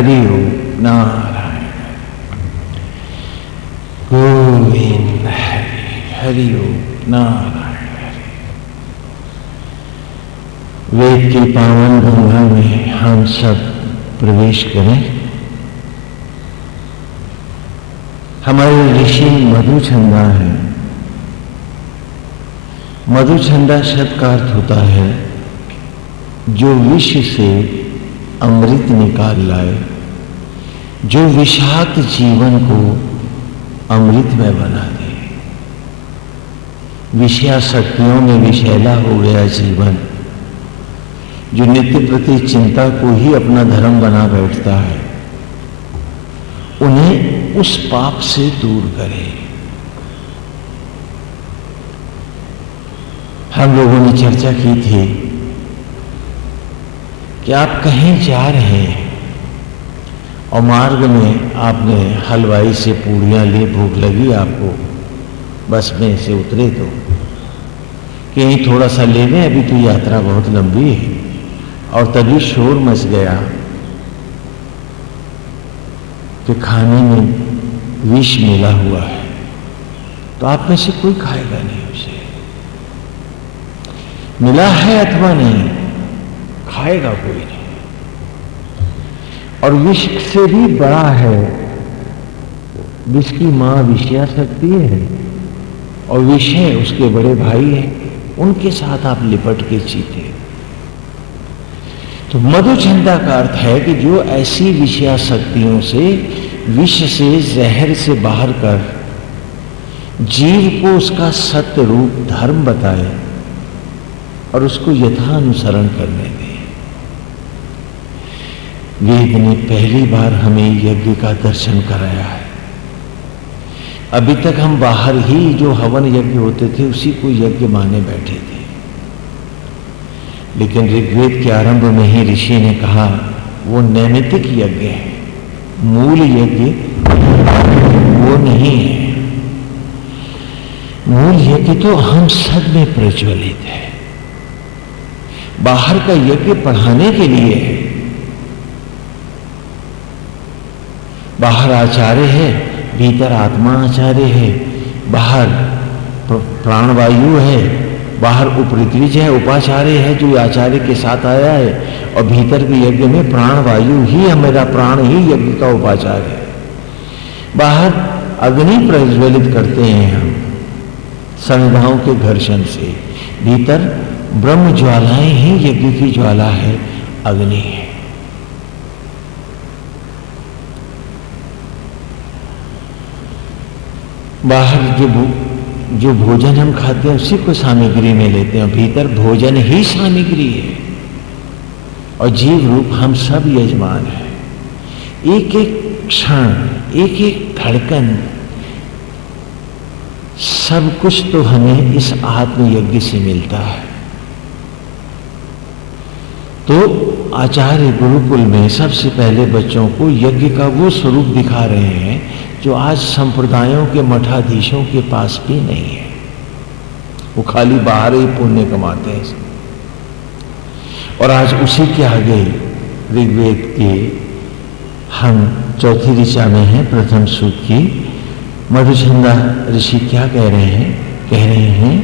हरि ओम नारायण गोविंद हरि ओम नारायण हरि। वेद की पावन गंगा में हम सब प्रवेश करें। हमारे ऋषि मधुचंदा है। मधुचंदा शब्द का अर्थ होता है जो विष से अमृत निकाल लाए, जो विषाक्त जीवन को अमृत में बना दे। विषयाशक्तियों में विषैला हो गया जीवन, जो नित्य प्रति चिंता को ही अपना धर्म बना बैठता है, उन्हें उस पाप से दूर करे। हम लोगों ने चर्चा की थी कि आप कहीं जा रहे हैं और मार्ग में आपने हलवाई से पूड़ियाँ ली, भूख लगी आपको, बस में से उतरे तो कहीं थोड़ा सा ले लें, अभी तो यात्रा बहुत लंबी है, और तभी शोर मच गया कि खाने में विष मिला हुआ है, तो आप में से कोई खाएगा नहीं। उसे मिला है अथवा नहीं, खाएगा कोई नहीं। और विष से भी बड़ा है, विष की मां विषयाशक्ति है और विषय उसके बड़े भाई हैं, उनके साथ आप लिपट के जीते। तो मधुचंदा का अर्थ है कि जो ऐसी विषयाशक्तियों से, विष से, जहर से बाहर कर जीव को उसका सत्य रूप धर्म बताए और उसको यथानुसरण करने दे। वेद ने पहली बार हमें यज्ञ का दर्शन कराया है। अभी तक हम बाहर ही जो हवन यज्ञ होते थे उसी को यज्ञ माने बैठे थे, लेकिन ऋग्वेद के आरंभ में ही ऋषि ने कहा वो नैमित्तिक यज्ञ है, मूल यज्ञ वो नहीं है। मूल यज्ञ तो हम सब में प्रज्वलित है। बाहर का यज्ञ पढ़ाने के लिए है। बाहर आचार्य है, भीतर आत्मा आचार्य है। बाहर प्राणवायु है, बाहर उपऋत्विज है, उपाचार्य है जो आचार्य के साथ आया है, और भीतर के यज्ञ में प्राणवायु ही हमारा प्राण ही यज्ञ का उपाचार्य है। बाहर अग्नि प्रज्वलित करते हैं हम संविधाओं के घर्षण से, भीतर ब्रह्म ज्वालाएं ही यज्ञ की ज्वाला है, अग्नि है। बाहर जो भोजन हम खाते हैं उसी को सामग्री में लेते हैं, भीतर भोजन ही सामग्री है, और जीव रूप हम सब यजमान हैं। एक एक क्षण, एक एक धड़कन, सब कुछ तो हमें इस आत्मयज्ञ से मिलता है। तो आचार्य गुरुकुल में सबसे पहले बच्चों को यज्ञ का वो स्वरूप दिखा रहे हैं जो आज संप्रदायों के मठाधीशों के पास भी नहीं है। वो खाली बाहर ही पुण्य कमाते हैं, और आज उसी के आगे ऋग्वेद के हम चौथी ऋचा में हैं, प्रथम सूक्त की मधुचंदा ऋषि क्या कह रहे हैं? कह रहे हैं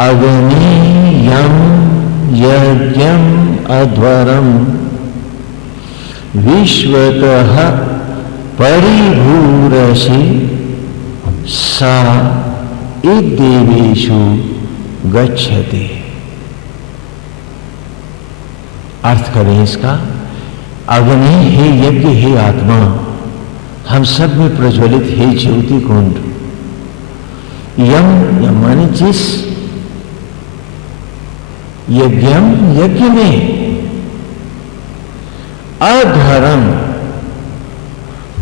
अग्नियम यज्ञम अध्वरम विश्वतः परिभूरसि सा देवेषु गच्छति। अर्थ करें इसका, अग्नि हे यज्ञ, हे आत्मा, हम सब में प्रज्वलित हे ज्योति कुंड। यम माने जिस, यज्ञम यज्ञ में, अधर्म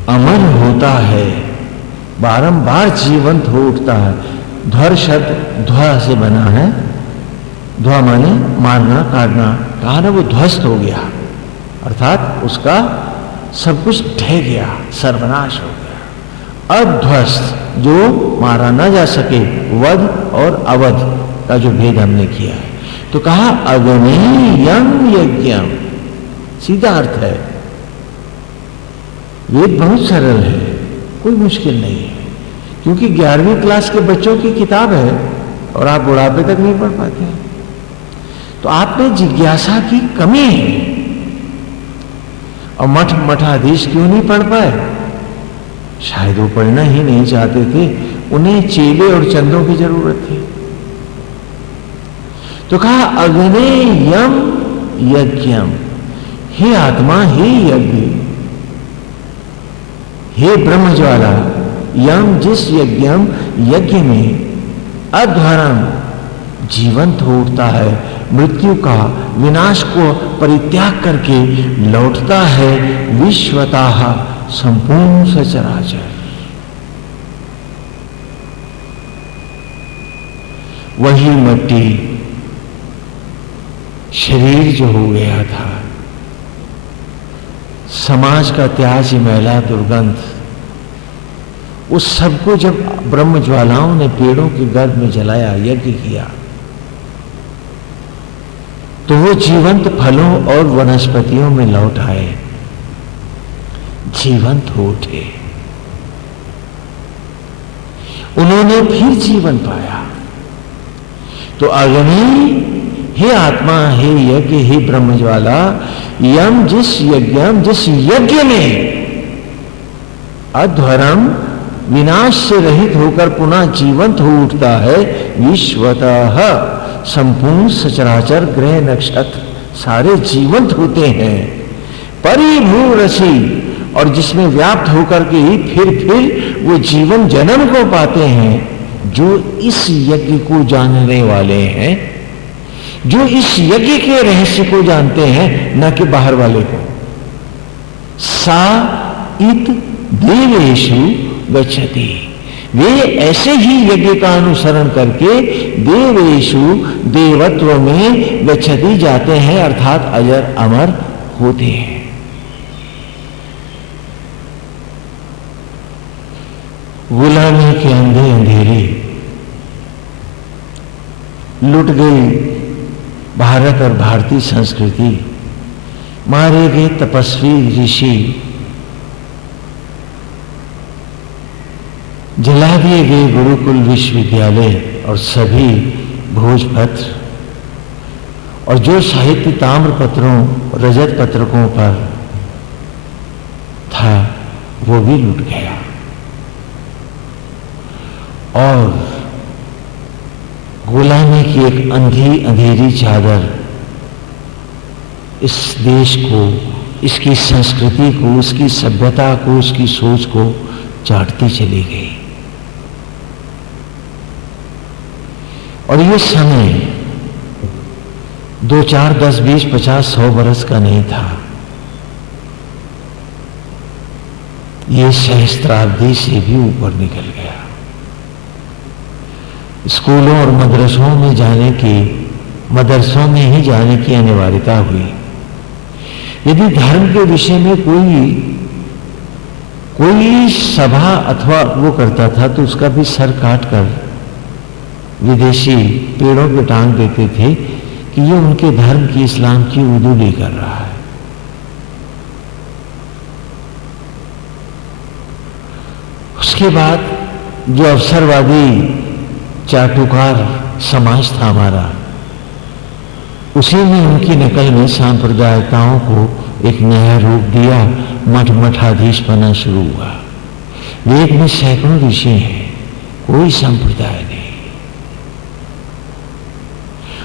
अमर होता है, बारंबार जीवंत हो उठता है। ध्वर शब्द ध्वा से बना है, ध्वा माने मारना, काटना, कहा ना वो ध्वस्त हो गया, अर्थात उसका सब कुछ ढह गया, सर्वनाश हो गया। अध्वस्त जो मारा ना जा सके, वध और अवध का जो भेद हमने किया है। तो कहा अग्नि यम यज्ञम, सीधा अर्थ है वेद बहुत सरल है, कोई मुश्किल नहीं है, क्योंकि 11वीं क्लास के बच्चों की किताब है और आप बुढ़ापे तक नहीं पढ़ पाते हैं। तो आप में जिज्ञासा की कमी है। और मठाधीश क्यों नहीं पढ़ पाए? शायद वो पढ़ना ही नहीं चाहते थे, उन्हें चेले और चंदों की जरूरत थी। तो कहा अग्नेयम यज्ञम, हे आत्मा, हे यज्ञ, हे ब्रह्म ज्वाला, यम जिस यज्ञ में अध्वरम जीवंत हो उठता है, मृत्यु का विनाश को परित्याग करके लौटता है विश्वतः संपूर्ण सचराचर। वही मिट्टी शरीर जो हो गया था, समाज का त्याज मैला दुर्गंध, उस सबको जब ब्रह्म ज्वालाओं ने पेड़ों के गर्भ में जलाया, यज्ञ किया, तो वो जीवंत फलों और वनस्पतियों में लौट आए, जीवंत हो उठे, उन्होंने फिर जीवन पाया। तो अग्नि, हे आत्मा, हे यज्ञ, हे ब्रह्मज्वाला, यम जिस यज्ञ में अध्वरम विनाश से रहित होकर पुनः जीवंत हो उठता है, विश्वतः संपूर्ण सचराचर ग्रह नक्षत्र सारे जीवंत होते हैं, परिमूरसी, और जिसमें व्याप्त होकर के ही फिर वो जीवन जन्म को पाते हैं, जो इस यज्ञ को जानने वाले हैं, जो इस यज्ञ के रहस्य को जानते हैं, न कि बाहर वाले को। सा इत देवेषु गच्छति, वे ऐसे ही यज्ञ का अनुसरण करके देवेषु देवत्व में गच्छति जाते हैं, अर्थात अजर अमर होते हैं। गुलामी के अंधे अंधेरे लुट गई भारत और भारतीय संस्कृति, मारे गए तपस्वी ऋषि, जला दिए गए गुरुकुल विश्वविद्यालय और सभी भोजपत्र, और जो साहित्य ताम्र पत्रों रजत पत्रकों पर था वो भी लुट गया। और गुलामी की एक अंधी अंधेरी चादर इस देश को, इसकी संस्कृति को, उसकी सभ्यता को, उसकी सोच को चाटती चली गई। और ये समय 2, 4, 10, 20, 50, 100 बरस का नहीं था, ये सहस्त्राब्दी से भी ऊपर निकल गया। स्कूलों और मदरसों में ही जाने की अनिवार्यता हुई। यदि धर्म के विषय में कोई सभा अथवा वो करता था तो उसका भी सर काट कर विदेशी पेड़ों पे टांग देते थे कि ये उनके धर्म की, इस्लाम की उदूली कर रहा है। उसके बाद जो अवसरवादी चाटुकार समाज था हमारा, उसी ने उनकी नकल में सांप्रदायिकताओं को एक नया रूप दिया, मठाधीश बना शुरू हुआ। वेद में सैकड़ों ऋषि हैं, कोई संप्रदाय नहीं।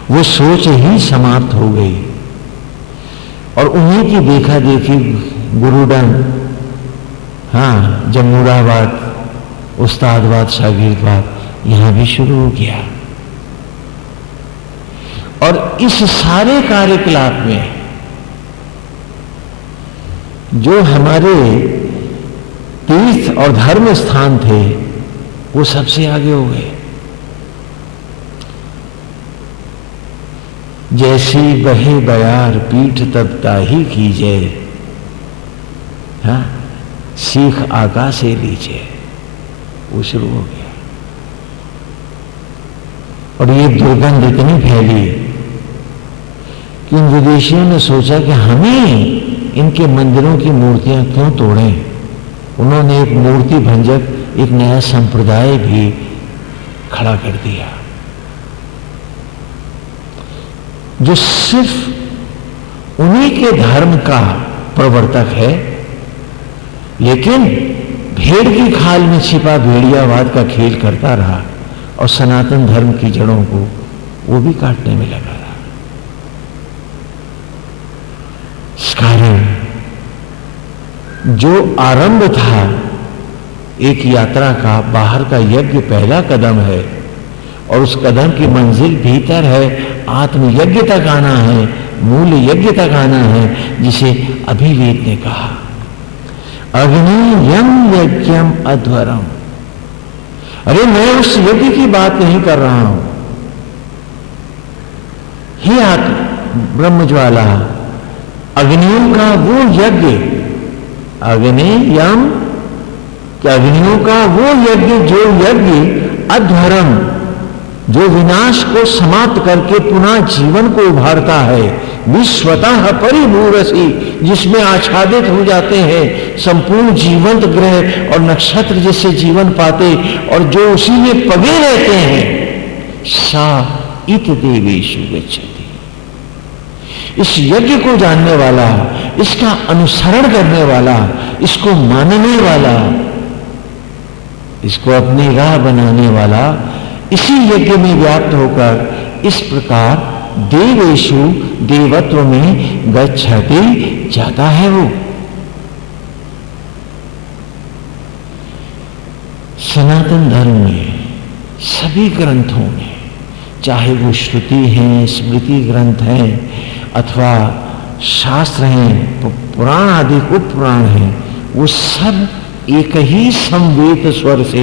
वो सोच ही समाप्त हो गई और उन्हीं की देखा देखी गुरुडन, हाँ, जमूराबाद, उस्तादवाद, शागिर्दवाद यहां भी शुरू हो गया। और इस सारे कार्यकलाप में जो हमारे तीर्थ और धर्म स्थान थे वो सबसे आगे हो गए। जैसी बहे बयार पीठ तब ताही कीजिए, हाँ, सीख आका से लीजिए, वो शुरू हो गया। और ये दुर्गंध इतनी फैली कि उन विदेशियों ने सोचा कि हमें इनके मंदिरों की मूर्तियां क्यों तोड़ें, उन्होंने एक मूर्ति भंजक एक नया संप्रदाय भी खड़ा कर दिया, जो सिर्फ उन्हीं के धर्म का प्रवर्तक है, लेकिन भेड़ की खाल में छिपा भेड़ियावाद का खेल करता रहा और सनातन धर्म की जड़ों को वो भी काटने में लगा रहा। इस कारण जो आरंभ था एक यात्रा का, बाहर का यज्ञ पहला कदम है और उस कदम की मंजिल भीतर है, आत्मयज्ञ तक आना है, मूल यज्ञ तक आना है, जिसे अभी वेद ने कहा अग्नि यम यज्ञम अध्वरम। अरे मैं उस यज्ञ की बात नहीं कर रहा हूं, हे ब्रह्म ज्वाला, अग्नियों का वो यज्ञ, अग्नि यम अग्नियों का वो यज्ञ जो यज्ञ अध्वरम, जो विनाश को समाप्त करके पुनः जीवन को उभारता है, विश्वतः परिभूरसी, जिसमें आच्छादित हो जाते हैं संपूर्ण जीवंत ग्रह और नक्षत्र जैसे जीवन पाते और जो उसी में पगे रहते हैं, सा इत देवेषु गच्छति। इस यज्ञ को जानने वाला, इसका अनुसरण करने वाला, इसको मानने वाला, इसको अपनी राह बनाने वाला, इसी यज्ञ में व्याप्त होकर इस प्रकार देवेषु देवत्व में गच्छति जाता है। वो सनातन धर्म में सभी ग्रंथों में, चाहे वो श्रुति हैं, स्मृति ग्रंथ हैं अथवा शास्त्र हैं, पुराण आदि उपपुराण हैं, वो सब एक ही समवेत स्वर से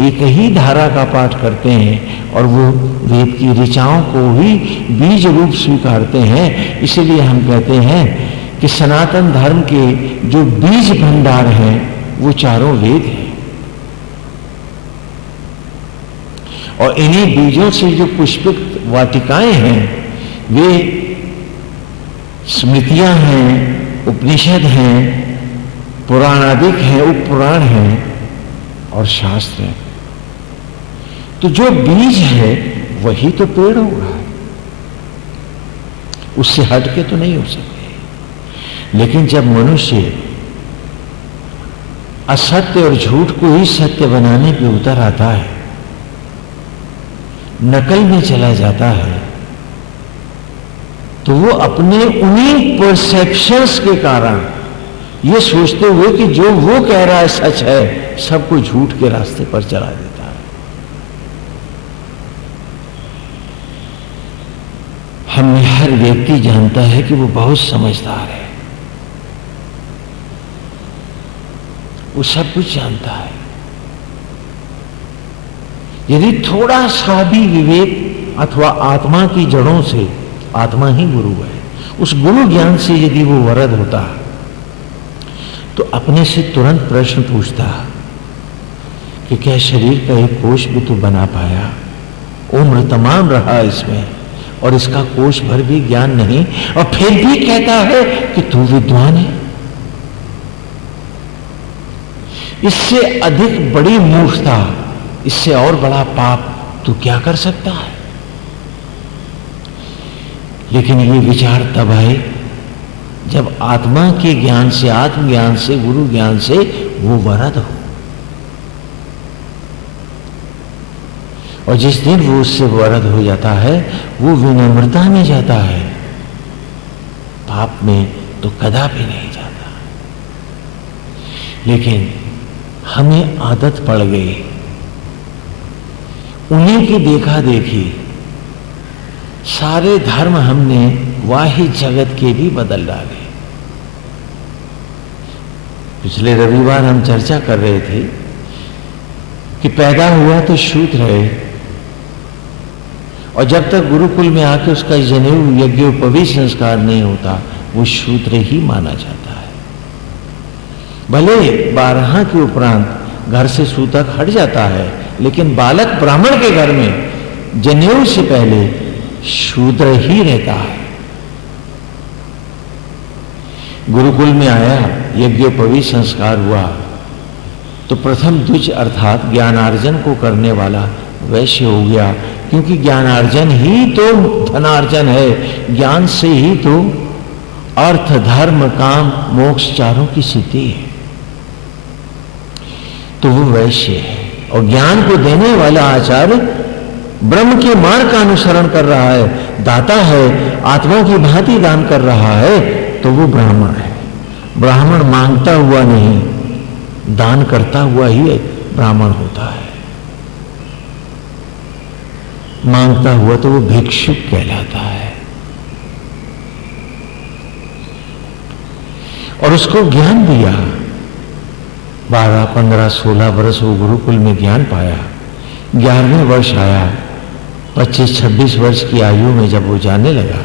एक ही धारा का पाठ करते हैं और वो वेद की ऋचाओं को ही बीज रूप स्वीकारते हैं। इसीलिए हम कहते हैं कि सनातन धर्म के जो बीज भंडार हैं वो चारों वेद हैं, और इन्हीं बीजों से जो पुष्पित वाटिकाएं हैं वे स्मृतियां हैं, उपनिषद हैं, पुराणादिक हैं, उपपुराण हैं और शास्त्र हैं। तो जो बीज है वही तो पेड़ होगा, उससे हटके तो नहीं हो सकते। लेकिन जब मनुष्य असत्य और झूठ को ही सत्य बनाने पे उतर आता है, नकल में चला जाता है, तो वो अपने उन्हीं परसेप्शंस के कारण ये सोचते हुए कि जो वो कह रहा है सच है, सबको झूठ के रास्ते पर चला देता है। हम हर व्यक्ति जानता है कि वो बहुत समझदार है, वो सब कुछ जानता है। यदि थोड़ा सा भी विवेक अथवा आत्मा की जड़ों से, आत्मा ही गुरु है, उस गुरु ज्ञान से यदि वो वरद होता तो अपने से तुरंत प्रश्न पूछता कि क्या शरीर का एक कोष भी तो बना पाया? उम्र तमाम रहा इसमें और इसका कोष भर भी ज्ञान नहीं, और फिर भी कहता है कि तू विद्वान है। इससे अधिक बड़ी मूर्खता, इससे और बड़ा पाप तू क्या कर सकता है? लेकिन ये विचार तब आए जब आत्मा के ज्ञान से, आत्मज्ञान से, गुरु ज्ञान से वो वरद हो, और जिस दिन वो उससे वरद हो जाता है वो विनम्रता में जाता है, पाप में तो कदापि नहीं जाता। लेकिन हमें आदत पड़ गई उन्हीं की देखा देखी, सारे धर्म हमने वाहि जगत के भी बदल डाले। पिछले रविवार हम चर्चा कर रहे थे कि पैदा हुआ तो शूद्र है, और जब तक गुरुकुल में आके उसका जनेऊ यज्ञोपवीत संस्कार नहीं होता वो शूद्र ही माना जाता है। भले 12 के उपरांत घर से सूतक हट जाता है, लेकिन बालक ब्राह्मण के घर में जनेऊ से पहले शूद्र ही रहता है। गुरुकुल में आया, यज्ञोपवीत संस्कार हुआ, तो प्रथम द्विज अर्थात ज्ञानार्जन को करने वाला वैश्य हो गया, क्योंकि ज्ञानार्जन ही तो धनार्जन है, ज्ञान से ही तो अर्थ धर्म काम मोक्ष चारों की सिद्धि है। तो वो वैश्य है। और ज्ञान को देने वाला आचार्य ब्रह्म के मार्ग का अनुसरण कर रहा है, दाता है, आत्मा की भांति दान कर रहा है, तो वो ब्राह्मण है। ब्राह्मण मांगता हुआ नहीं, दान करता हुआ ही ब्राह्मण होता है। मांगता हुआ तो वो भिक्षुक कहलाता है। और उसको ज्ञान दिया, 12, 15, 16 वर्ष वो गुरुकुल में ज्ञान पाया। 11वें वर्ष आया, 25, 26 वर्ष की आयु में जब वो जाने लगा,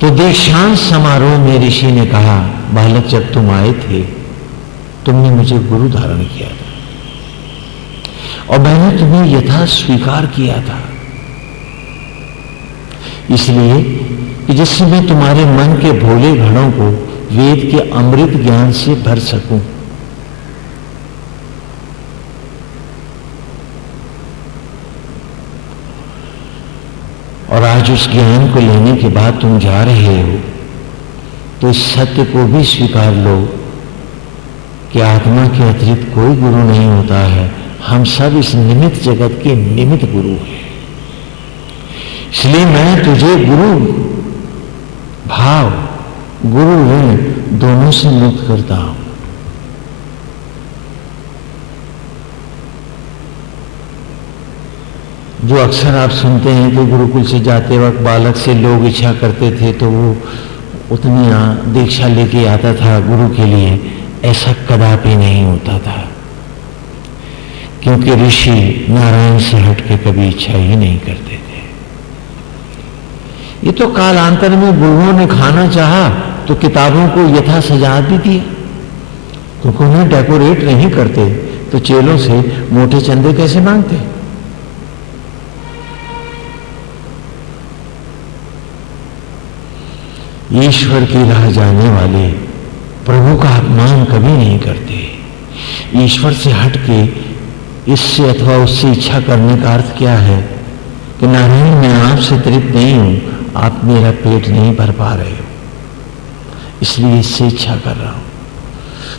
तो दीक्षांत समारोह में ऋषि ने कहा, बालक जब तुम आए थे तुमने मुझे गुरु धारण किया था और मैंने तुम्हें यथा स्वीकार किया था, इसलिए कि जिससे मैं तुम्हारे मन के भोले घड़ों को वेद के अमृत ज्ञान से भर सकूं। और आज उस ज्ञान को लेने के बाद तुम जा रहे हो, तो इस सत्य को भी स्वीकार लो कि आत्मा के अतिरिक्त कोई गुरु नहीं होता है। हम सब इस निमित्त जगत के निमित्त गुरु हैं। इसलिए मैं तुझे गुरु भाव गुरु ऋण दोनों से मुक्त करता हूं। जो अक्सर आप सुनते हैं कि गुरुकुल से जाते वक्त बालक से लोग इच्छा करते थे तो वो उतनी दीक्षा लेके आता था गुरु के लिए, ऐसा कदापि नहीं होता था, क्योंकि ऋषि नारायण से हटके कभी इच्छा ही नहीं करते थे। ये तो कालांतर में गुरुओं ने खाना चाहा तो किताबों को यथा सजा भी दिया, क्योंकि उन्हें डेकोरेट नहीं करते तो चेलों से मोटे चंदे कैसे मांगते। ईश्वर की राह जाने वाले प्रभु का अपमान कभी नहीं करते। ईश्वर से हटके इससे अथवा उससे इच्छा करने का अर्थ क्या है कि नारायण मैं आपसे तृप्त नहीं हूं, आप मेरा पेट नहीं भर पा रहे हो, इसलिए इससे इच्छा कर रहा हूं।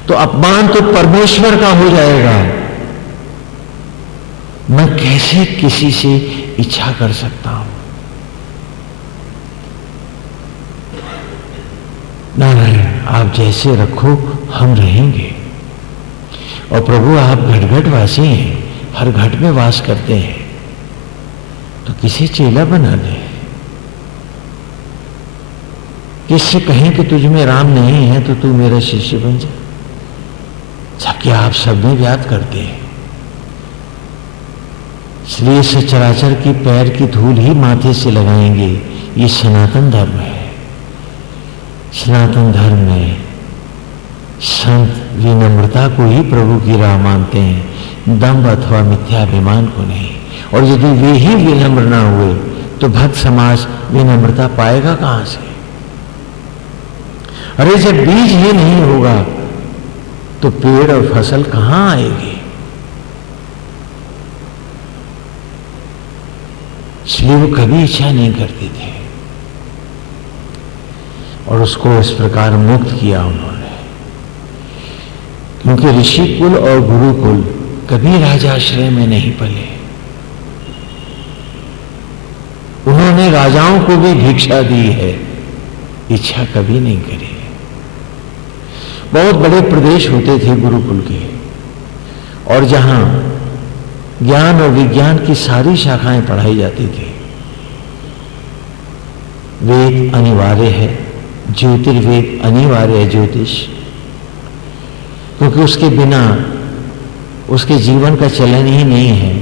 तो अपमान तो परमेश्वर का हो जाएगा। मैं कैसे किसी से इच्छा कर सकता हूं? नारायण आप जैसे रखो हम रहेंगे। और प्रभु आप घट घट वासी हैं, हर घट में वास करते हैं, तो किसे चेला बना दे, किससे कहें कि तुझ में राम नहीं है तो तू मेरा शिष्य बन जा, जबकि आप सब में व्याप्त करते हैं। इसलिए सचराचर की पैर की धूल ही माथे से लगाएंगे। ये सनातन धर्म है। सनातन धर्म में संत विनम्रता को ही प्रभु की राह मानते हैं, दंभ अथवा मिथ्याभिमान को नहीं। और यदि वे ही विनम्र ना हुए तो भक्त समाज विनम्रता पाएगा कहां से? अरे जब बीज ही नहीं होगा तो पेड़ और फसल कहां आएगी? इसलिए वो कभी इच्छा नहीं करते थे और उसको इस प्रकार मुक्त किया उन्होंने। क्योंकि ऋषि कुल और गुरुकुल कभी राजाश्रय में नहीं पले। उन्होंने राजाओं को भी भिक्षा दी है, इच्छा कभी नहीं करी। बहुत बड़े प्रदेश होते थे गुरुकुल के, और जहां ज्ञान और विज्ञान की सारी शाखाएं पढ़ाई जाती थी। वेद अनिवार्य है, ज्योतिर्वेद अनिवार्य है, ज्योतिष, क्योंकि उसके बिना उसके जीवन का चलन ही नहीं है।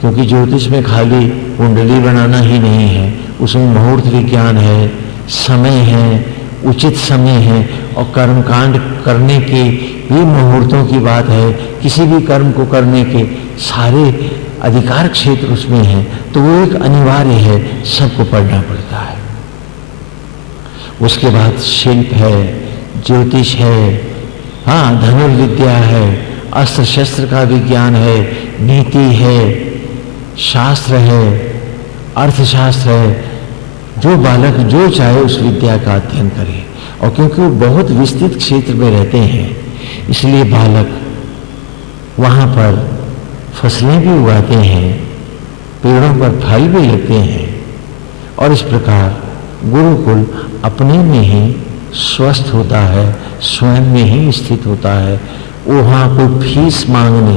क्योंकि ज्योतिष में खाली कुंडली बनाना ही नहीं है, उसमें मुहूर्त विज्ञान है, समय है, उचित समय है, और कर्मकांड करने के भी मुहूर्तों की बात है। किसी भी कर्म को करने के सारे अधिकार क्षेत्र उसमें है, तो वो एक अनिवार्य है, सबको पढ़ना पड़ता है। उसके बाद शिल्प है, ज्योतिष है, हाँ, धनुर्विद्या है, अस्त्र शस्त्र का विज्ञान है, नीति है, शास्त्र है, अर्थशास्त्र है। जो बालक जो चाहे उस विद्या का अध्ययन करे। और क्योंकि वो बहुत विस्तृत क्षेत्र में रहते हैं, इसलिए बालक वहाँ पर फसलें भी उगाते हैं, पेड़ों पर फल भी लगते हैं। और इस प्रकार गुरुकुल अपने में ही स्वस्थ होता है, स्वयं में ही स्थित होता है। वहाँ कोई फीस मांगने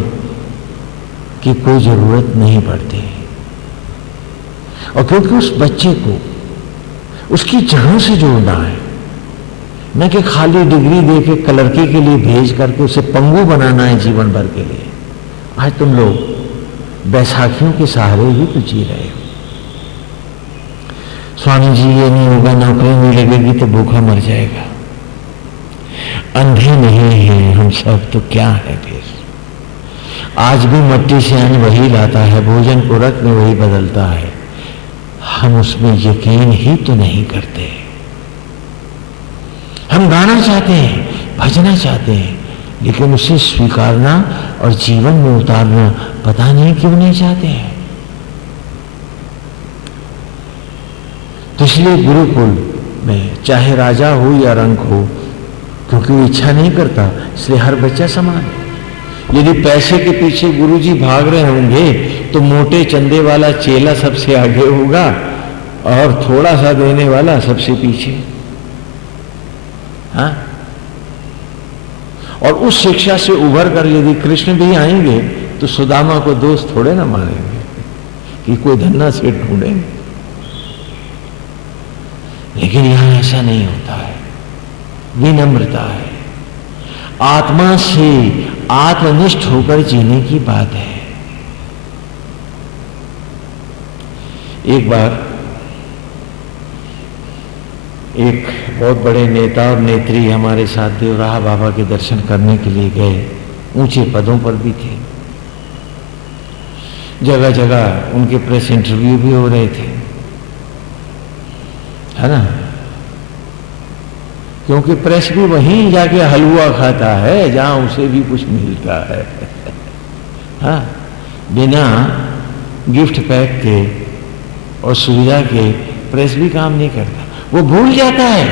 की कोई जरूरत नहीं पड़ती। और क्योंकि उस बच्चे को उसकी जड़ों से जोड़ना है, न कि खाली डिग्री देके क्लर्की के लिए भेज करके उसे पंगु बनाना है जीवन भर के लिए। आज तुम लोग बैसाखियों के सहारे ही तो जी रहे हो। स्वामी जी ये नहीं होगा, नौकरी नहीं लगेगी तो भूखा मर जाएगा। अंधे नहीं हैं हम सब तो क्या है फिर। आज भी मट्टी से अन्न वही लाता है, भोजन को रत्न में वही बदलता है। हम उसमें यकीन ही तो नहीं करते। हम गाना चाहते हैं, भजना चाहते हैं, लेकिन उसे स्वीकारना और जीवन में उतारना पता नहीं क्यों नहीं चाहते हैं। तो इसलिए गुरुकुल में चाहे राजा हो या रंक हो, क्योंकि वो इच्छा नहीं करता, इसलिए हर बच्चा समान है। यदि पैसे के पीछे गुरुजी भाग रहे होंगे तो मोटे चंदे वाला चेला सबसे आगे होगा और थोड़ा सा देने वाला सबसे पीछे। हाँ? और उस शिक्षा से उभर कर यदि कृष्ण भी आएंगे तो सुदामा को दोस्त थोड़े ना मानेंगे कि कोई धन्ना से ढूंढेंगे। लेकिन यहां ऐसा नहीं होता है। विनम्रता है, आत्मा से आत्मनिष्ठ होकर जीने की बात है। एक बार एक बहुत बड़े नेता और नेत्री हमारे साथ देवराहा बाबा के दर्शन करने के लिए गए। ऊंचे पदों पर भी थे, जगह जगह उनके प्रेस इंटरव्यू भी हो रहे थे, है ना। क्योंकि प्रेस भी वहीं जाके हलवा खाता है जहां उसे भी कुछ मिलता है। हाँ, बिना गिफ्ट पैक के और सुविधा के प्रेस भी काम नहीं करता। वो भूल जाता है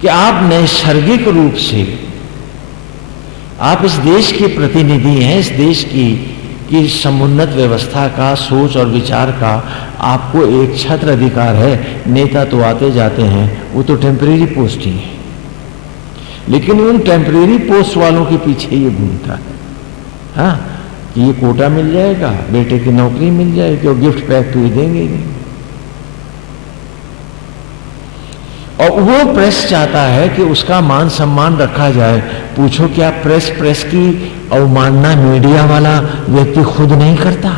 कि आप नैसर्गिक रूप से आप इस देश के प्रतिनिधि हैं। इस देश की समुन्नत व्यवस्था का, सोच और विचार का आपको एक छत्र अधिकार है। नेता तो आते जाते हैं, वो तो टेम्परेरी पोस्ट ही है, लेकिन उन टेम्परेरी पोस्ट वालों के पीछे ये घूमता है। हाँ, कि ये कोटा मिल जाएगा, बेटे की नौकरी मिल जाएगी और गिफ्ट पैक तो ही देंगे ही नहीं। और वो प्रेस चाहता है कि उसका मान सम्मान रखा जाए। पूछो क्या प्रेस की अवमानना मीडिया वाला व्यक्ति खुद नहीं करता?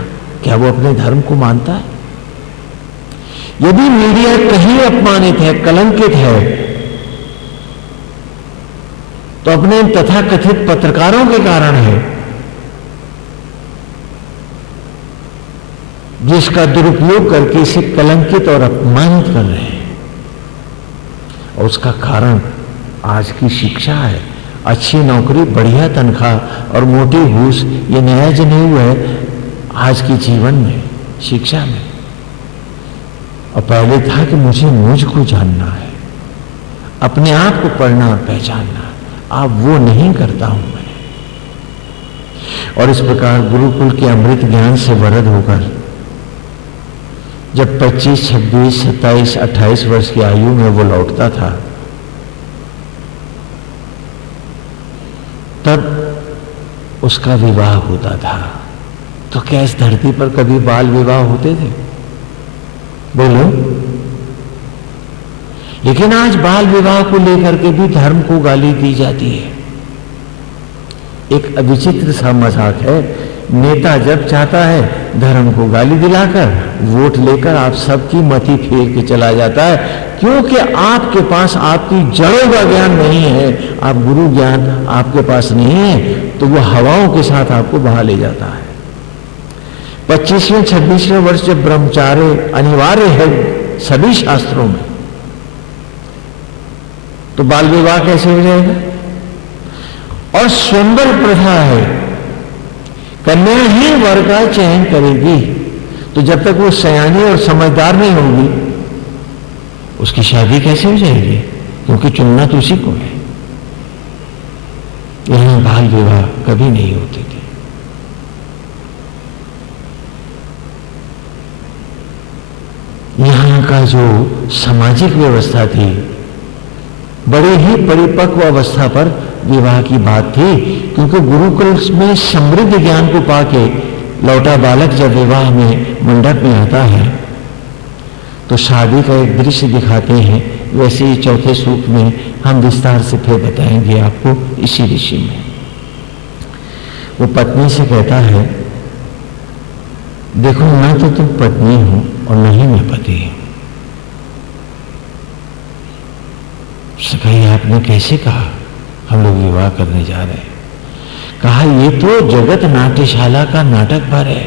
क्या वो अपने धर्म को मानता है? यदि मीडिया कहीं अपमानित है, कलंकित है, तो अपने तथाकथित पत्रकारों के कारण है, जिसका दुरुपयोग करके इसे कलंकित और अपमानित कर रहे हैं। और उसका कारण आज की शिक्षा है। अच्छी नौकरी, बढ़िया तनख्वाह और मोटी घूस, ये नया जनेऊ है आज के जीवन में, शिक्षा में। और पहले था कि मुझे मुझको जानना है, अपने आप को पढ़ना और पहचानना। अब वो नहीं करता हूं मैं। और इस प्रकार गुरुकुल के अमृत ज्ञान से वरद होकर जब 25, 26, 27, 28 वर्ष की आयु में वो लौटता था, तब उसका विवाह होता था। तो क्या इस धरती पर कभी बाल विवाह होते थे? बोलो। लेकिन आज बाल विवाह को लेकर के भी धर्म को गाली दी जाती है। एक अविचित्र सा मजाक है। नेता जब चाहता है धर्म को गाली दिलाकर वोट लेकर आप सबकी मति फेर के चला जाता है, क्योंकि आपके पास आपकी जड़ों का ज्ञान नहीं है, आप गुरु ज्ञान आपके पास नहीं है, तो वो हवाओं के साथ आपको बहा ले जाता है। 25वें 26वें वर्ष जब ब्रह्मचार्य अनिवार्य है सभी शास्त्रों में, तो बाल विवाह कैसे हो जाएगा? और स्वयंवर प्रथा है, कन्या ही वर का चयन करेगी। तो जब तक वो सयानी और समझदार नहीं होगी, उसकी शादी कैसे हो जाएगी? क्योंकि चुनना तो उसी को है। यहां बाल विवाह कभी नहीं होते थे। यहां का जो सामाजिक व्यवस्था थी, बड़े ही परिपक्व अवस्था पर विवाह की बात थी, क्योंकि गुरुकुल में समृद्ध ज्ञान को पाके लौटा बालक जब विवाह में मंडप में आता है तो शादी का एक दृश्य दिखाते हैं। वैसे ही चौथे सूक्त में हम विस्तार से फिर बताएंगे आपको इसी ऋषि में। वो पत्नी से कहता है, देखो मैं तो तुम पत्नी हूं और नहीं मैं पति हूं। कही आपने कैसे कहा हम लोग विवाह करने जा रहे हैं? कहा ये तो जगत नाट्यशाला का नाटक भर है।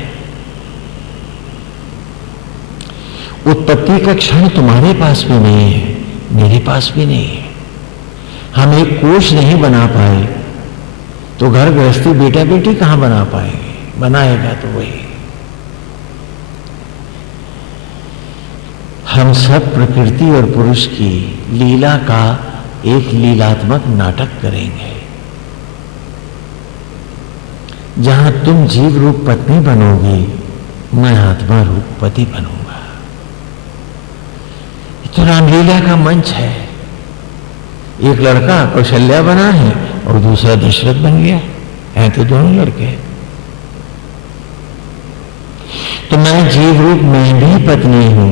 उत्पत्ति का क्षण तुम्हारे पास भी नहीं है, मेरे पास भी नहीं है। हम एक कोष नहीं बना पाए तो घर गृहस्थी बेटा बेटी कहां बना पाएंगे? बनाएगा तो वही। हम सब प्रकृति और पुरुष की लीला का एक लीलात्मक नाटक करेंगे, जहां तुम जीव रूप पत्नी बनोगी, मैं आत्मा रूप पति बनूंगा। तो रामलीला का मंच है। एक लड़का कौशल्या बना है और दूसरा दशरथ बन गया है, तो दोनों लड़के। तो मैं जीव रूप मैं भी पत्नी हूं,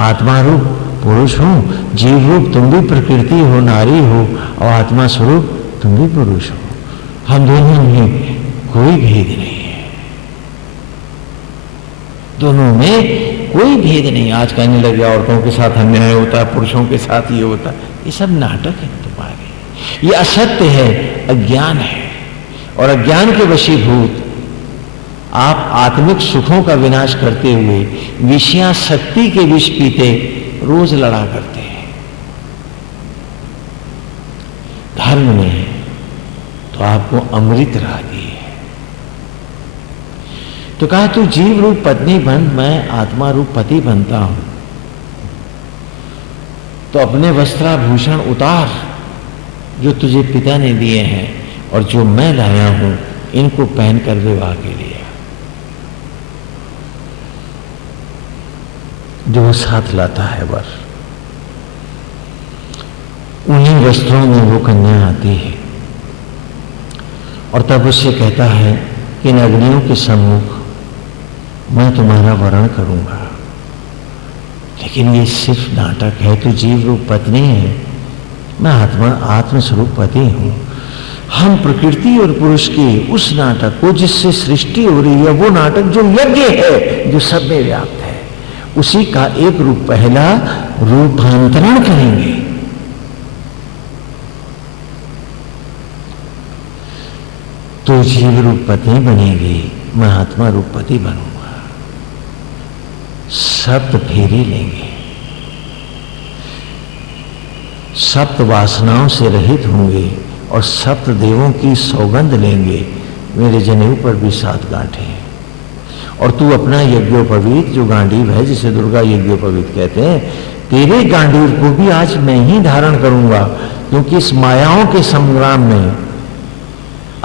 आत्मा रूप पुरुष हूं। जीव रूप तुम भी प्रकृति हो, नारी हो, और आत्मा स्वरूप तुम भी पुरुष हो। हम दोनों में कोई भेद नहीं है, दोनों में कोई भेद नहीं। आज कहने लगे औरतों के साथ अन्याय होता है, पुरुषों के साथ ये होता है। ये सब नाटक है तुम्हारे, ये असत्य है, अज्ञान है। और अज्ञान के वशीभूत आप आत्मिक सुखों का विनाश करते हुए विषयासक्ति के विष पीते रोज लड़ा करते हैं। धर्म ने तो आपको अमृत राह दी है। तो कहा तू जीव रूप पत्नी बन, मैं आत्मा रूप पति बनता हूं। तो अपने वस्त्राभूषण उतार जो तुझे पिता ने दिए हैं, और जो मैं लाया हूं इनको पहनकर विवाह के लिए जो साथ लाता है वर, उन्हीं वस्त्रों में वो कन्या आती है। और तब उससे कहता है कि इन अग्नियों के सम्मुख मैं तुम्हारा वरण करूंगा, लेकिन ये सिर्फ नाटक है। तो जीव रूप पत्नी है, मैं आत्मस्वरूप पति हूं। हम प्रकृति और पुरुष के उस नाटक को जिससे सृष्टि हो रही है, वो नाटक जो यज्ञ है, जो सब में व्याप्त है, उसी का एक रूप पहला रूपांतरण करेंगे। तो जीव रूप पत्नी बनेगी, मैं आत्मा रूप पति बनूंगा। सप्त फेरी लेंगे, सप्त वासनाओं से रहित होंगे और सप्त देवों की सौगंध लेंगे। मेरे जनेऊ पर भी 7 गांठें हैं, और तू अपना यज्ञोपवीत जो गांडीव है, जिसे दुर्गा यज्ञोपवीत कहते हैं, तेरे गांडीव को भी आज मैं ही धारण करूंगा। क्योंकि इस मायाओं के संग्राम में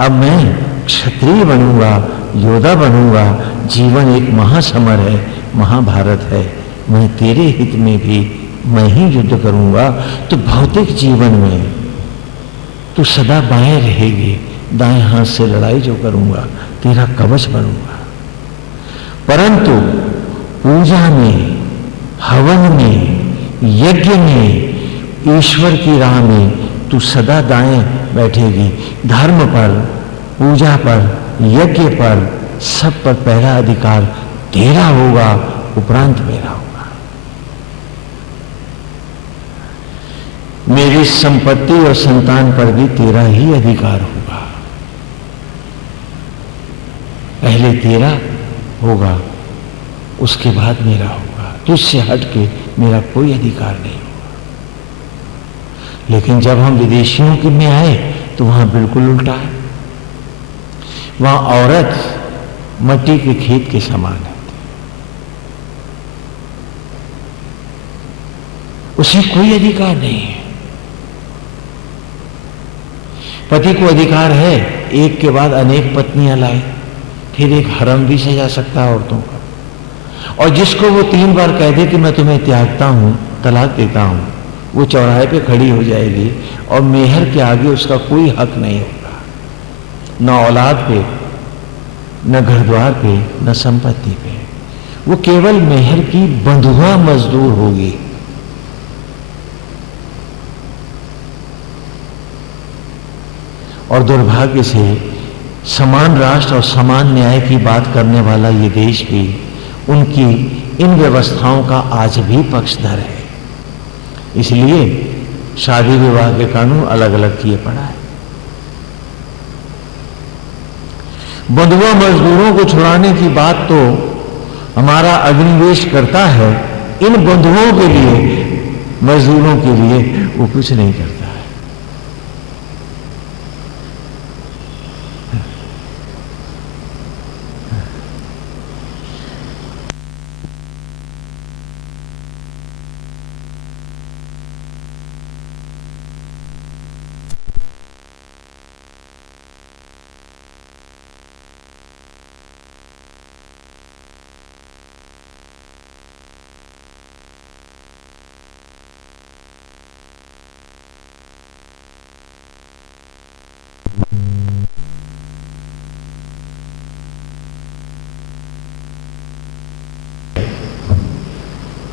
अब मैं क्षत्रिय बनूंगा, योद्धा बनूंगा। जीवन एक महासमर है, महाभारत है। मैं तेरे हित में भी मैं ही युद्ध करूंगा। तो भौतिक जीवन में तू सदा बाएं रहेगी, दाएं हाथ से लड़ाई जो करूंगा तेरा कवच बनूंगा। परंतु पूजा में, हवन में, यज्ञ में, ईश्वर की राह में तू सदा दाएं बैठेगी। धर्म पर, पूजा पर, यज्ञ पर, सब पर पहला अधिकार तेरा होगा, उपरांत मेरा होगा। मेरी संपत्ति और संतान पर भी तेरा ही अधिकार होगा। पहले तेरा होगा, उसके बाद मेरा होगा। तुझसे हट के मेरा कोई अधिकार नहीं होगा। लेकिन जब हम विदेशियों के में आए तो वहां बिल्कुल उल्टा है। वहां औरत मट्टी के खेत के समान है, उसे कोई अधिकार नहीं है। पति को अधिकार है एक के बाद अनेक पत्नियां लाए, फिर एक हरम भी सजा सकता है औरतों का। और जिसको वो 3 बार कह दे कि मैं तुम्हें त्यागता हूं, तलाक देता हूं, वो चौराहे पे खड़ी हो जाएगी और मेहर के आगे उसका कोई हक नहीं होगा, न औलाद पे, न घर द्वार पे, न संपत्ति पे। वो केवल मेहर की बंधुआ मजदूर होगी। और दुर्भाग्य से समान राष्ट्र और समान न्याय की बात करने वाला ये देश भी उनकी इन व्यवस्थाओं का आज भी पक्षधर है। इसलिए शादी विवाह के कानून अलग अलग किए पड़ा है। बंधुआ मजदूरों को छुड़ाने की बात तो हमारा अग्निवेश करता है, इन बंधुओं के लिए, मजदूरों के लिए वो कुछ नहीं करता।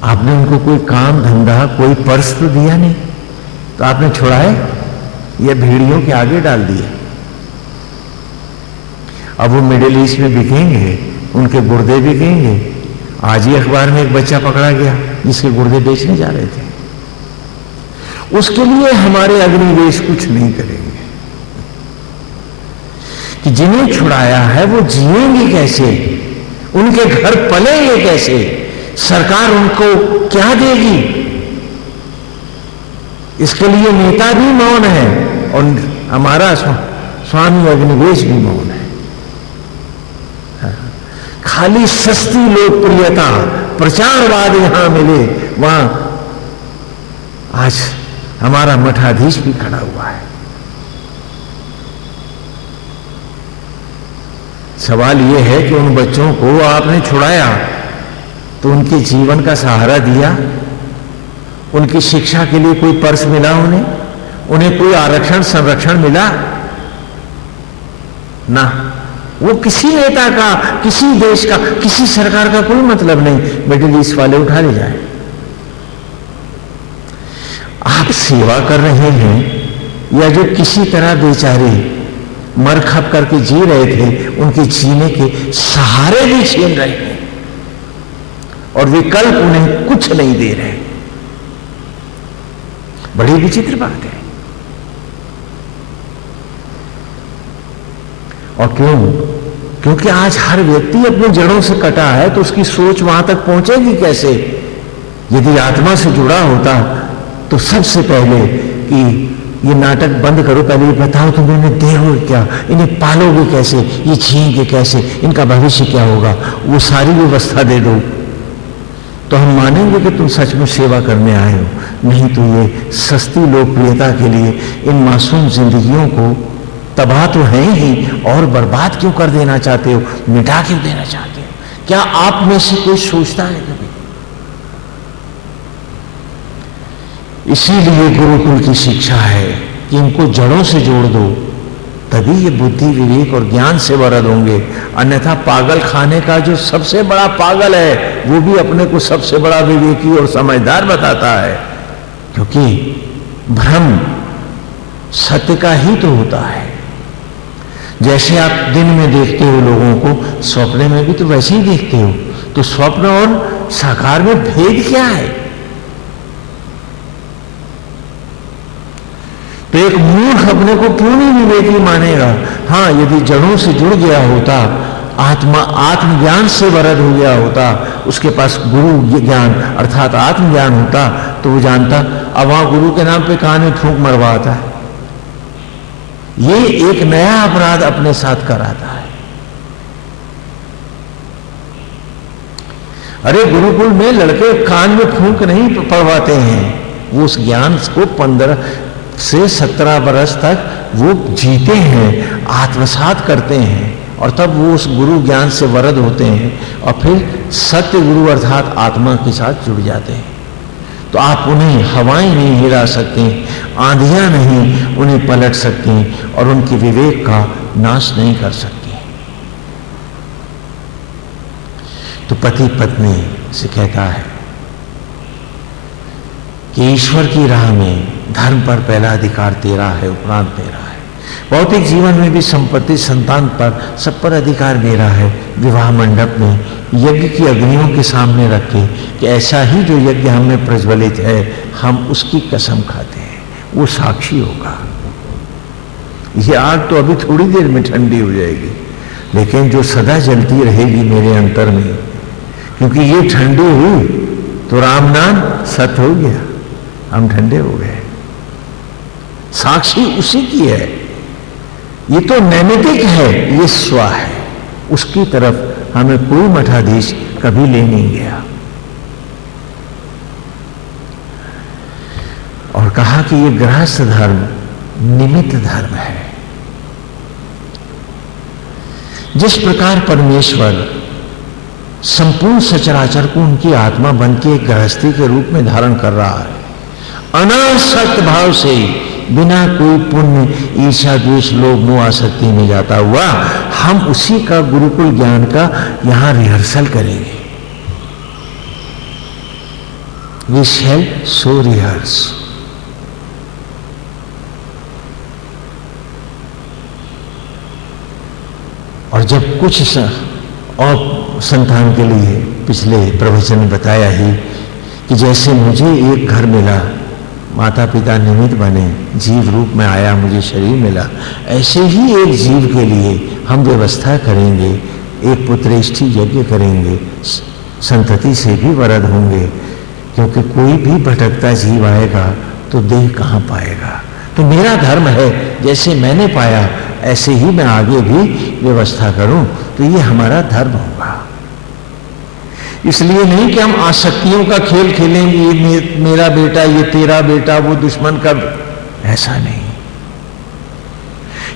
आपने उनको कोई काम धंधा, कोई पर्स तो दिया नहीं, तो आपने छुड़ाए या भेड़ियों के आगे डाल दिया। अब वो मिडिल ईस्ट में बिकेंगे, उनके गुर्दे बिकेंगे। आज ही अखबार में एक बच्चा पकड़ा गया जिसके गुर्दे बेचने जा रहे थे। उसके लिए हमारे अग्निवेश कुछ नहीं करेंगे कि जिन्हें छुड़ाया है वो जिएंगे कैसे, उनके घर पलेंगे कैसे, सरकार उनको क्या देगी। इसके लिए नेता भी मौन है और हमारा स्वामी अग्निवेश भी मौन है। खाली सस्ती लोकप्रियता, प्रचारवाद यहां मिले, वहां आज हमारा मठाधीश भी खड़ा हुआ है। सवाल यह है कि उन बच्चों को आपने छुड़ाया तो उनके जीवन का सहारा दिया, उनकी शिक्षा के लिए कोई पर्स मिला, उन्हें कोई आरक्षण संरक्षण मिला ना। वो किसी नेता का, किसी देश का, किसी सरकार का कोई मतलब नहीं। मिडिल ईस्ट वाले उठा ले जाए। आप सेवा कर रहे हैं या जो किसी तरह बेचारे मर खप करके जी रहे थे, उनके जीने के सहारे भी छीन रहे हैं और विकल्प उन्हें कुछ नहीं दे रहे। बड़ी विचित्र बात है। और क्यों? क्योंकि आज हर व्यक्ति अपनी जड़ों से कटा है, तो उसकी सोच वहां तक पहुंचेगी कैसे? यदि आत्मा से जुड़ा होता तो सबसे पहले कि ये नाटक बंद करो, पहले ये बताओ तुम इन्हें देखोगे क्या, इन्हें पालोगे कैसे, ये जिएंगे कैसे, इनका भविष्य क्या होगा, वो सारी व्यवस्था दे दो, तो हम मानेंगे कि तुम सचमुच सेवा करने आए हो। नहीं तो ये सस्ती लोकप्रियता के लिए इन मासूम जिंदगियों को तबाह तो है ही, और बर्बाद क्यों कर देना चाहते हो, मिटा क्यों देना चाहते हो? क्या आप में से कोई सोचता है कभी? इसीलिए गुरुकुल की शिक्षा है कि इनको जड़ों से जोड़ दो, तभी ये बुद्धि, विवेक और ज्ञान से वरद होंगे। अन्यथा पागल खाने का जो सबसे बड़ा पागल है वो भी अपने को सबसे बड़ा विवेकी और समझदार बताता है, क्योंकि भ्रम सत्य का ही तो होता है। जैसे आप दिन में देखते हो लोगों को, स्वप्न में भी तो वैसे ही देखते हो। तो स्वप्न और साकार में भेद क्या है? तो एक मूर्ख अपने को क्यों नहीं विवेकी मानेगा? हाँ, यदि जड़ों से जुड़ गया होता, आत्मज्ञान से वरद हो गया होता, उसके पास गुरु ज्ञान अर्थात आत्मज्ञान होता, तो वो जानता अब वहां गुरु के नाम पे कान में फूंक मरवाता है, ये एक नया अपराध अपने साथ कराता है। अरे गुरुकुल में लड़के कान में फूंक नहीं पढ़वाते हैं, वो उस ज्ञान को 15 से 17 बरस तक वो जीते हैं, आत्मसात करते हैं, और तब वो उस गुरु ज्ञान से वरद होते हैं और फिर सत्य गुरु अर्थात आत्मा के साथ जुड़ जाते हैं। तो आप उन्हें हवाएं नहीं हिला सकते, आंधियां नहीं उन्हें पलट सकती, और उनके विवेक का नाश नहीं कर सकती। तो पति पत्नी से कहता है कि ईश्वर की राह में धर्म पर पहला अधिकार तेरा है, उपरांत मेरा है। भौतिक जीवन में भी संपत्ति संतान पर सब पर अधिकार मेरा है। विवाह मंडप में यज्ञ की अग्नियों के सामने रख के कि ऐसा ही जो यज्ञ हमें प्रज्वलित है, हम उसकी कसम खाते हैं, वो साक्षी होगा। ये आग तो अभी थोड़ी देर में ठंडी हो जाएगी, लेकिन जो सदा जलती रहेगी मेरे अंतर में, क्योंकि ये ठंडी हुई तो राम नाम सत हो गया, हम ठंडे हो गए। साक्षी उसी की है, ये तो नैमितिक है, ये स्व है, उसकी तरफ हमें कोई मठाधीश कभी ले नहीं गया। और कहा कि ये गृहस्थ धर्म निमित्त धर्म है। जिस प्रकार परमेश्वर संपूर्ण सचराचर को उनकी आत्मा बन के एक गृहस्थी के रूप में धारण कर रहा है, अनासक्त भाव से, बिना कोई पुण्य ईर्ष्या द्वेष लोभ मोह आसक्ति में जाता हुआ, हम उसी का गुरुकुल ज्ञान का यहां रिहर्सल करेंगे। We shall so rehearse. और जब कुछ और संतान के लिए पिछले प्रवचन में बताया ही कि जैसे मुझे एक घर मिला, माता पिता निमित्त बने, जीव रूप में आया, मुझे शरीर मिला, ऐसे ही एक जीव के लिए हम व्यवस्था करेंगे, एक पुत्रेष्ठी यज्ञ करेंगे, संतति से भी वरद होंगे, क्योंकि कोई भी भटकता जीव आएगा तो देह कहाँ पाएगा। तो मेरा धर्म है, जैसे मैंने पाया ऐसे ही मैं आगे भी व्यवस्था करूं, तो ये हमारा धर्म होगा। इसलिए नहीं कि हम आसक्तियों का खेल खेलेंगे, ये मेरा बेटा, ये तेरा बेटा, वो दुश्मन का, ऐसा नहीं।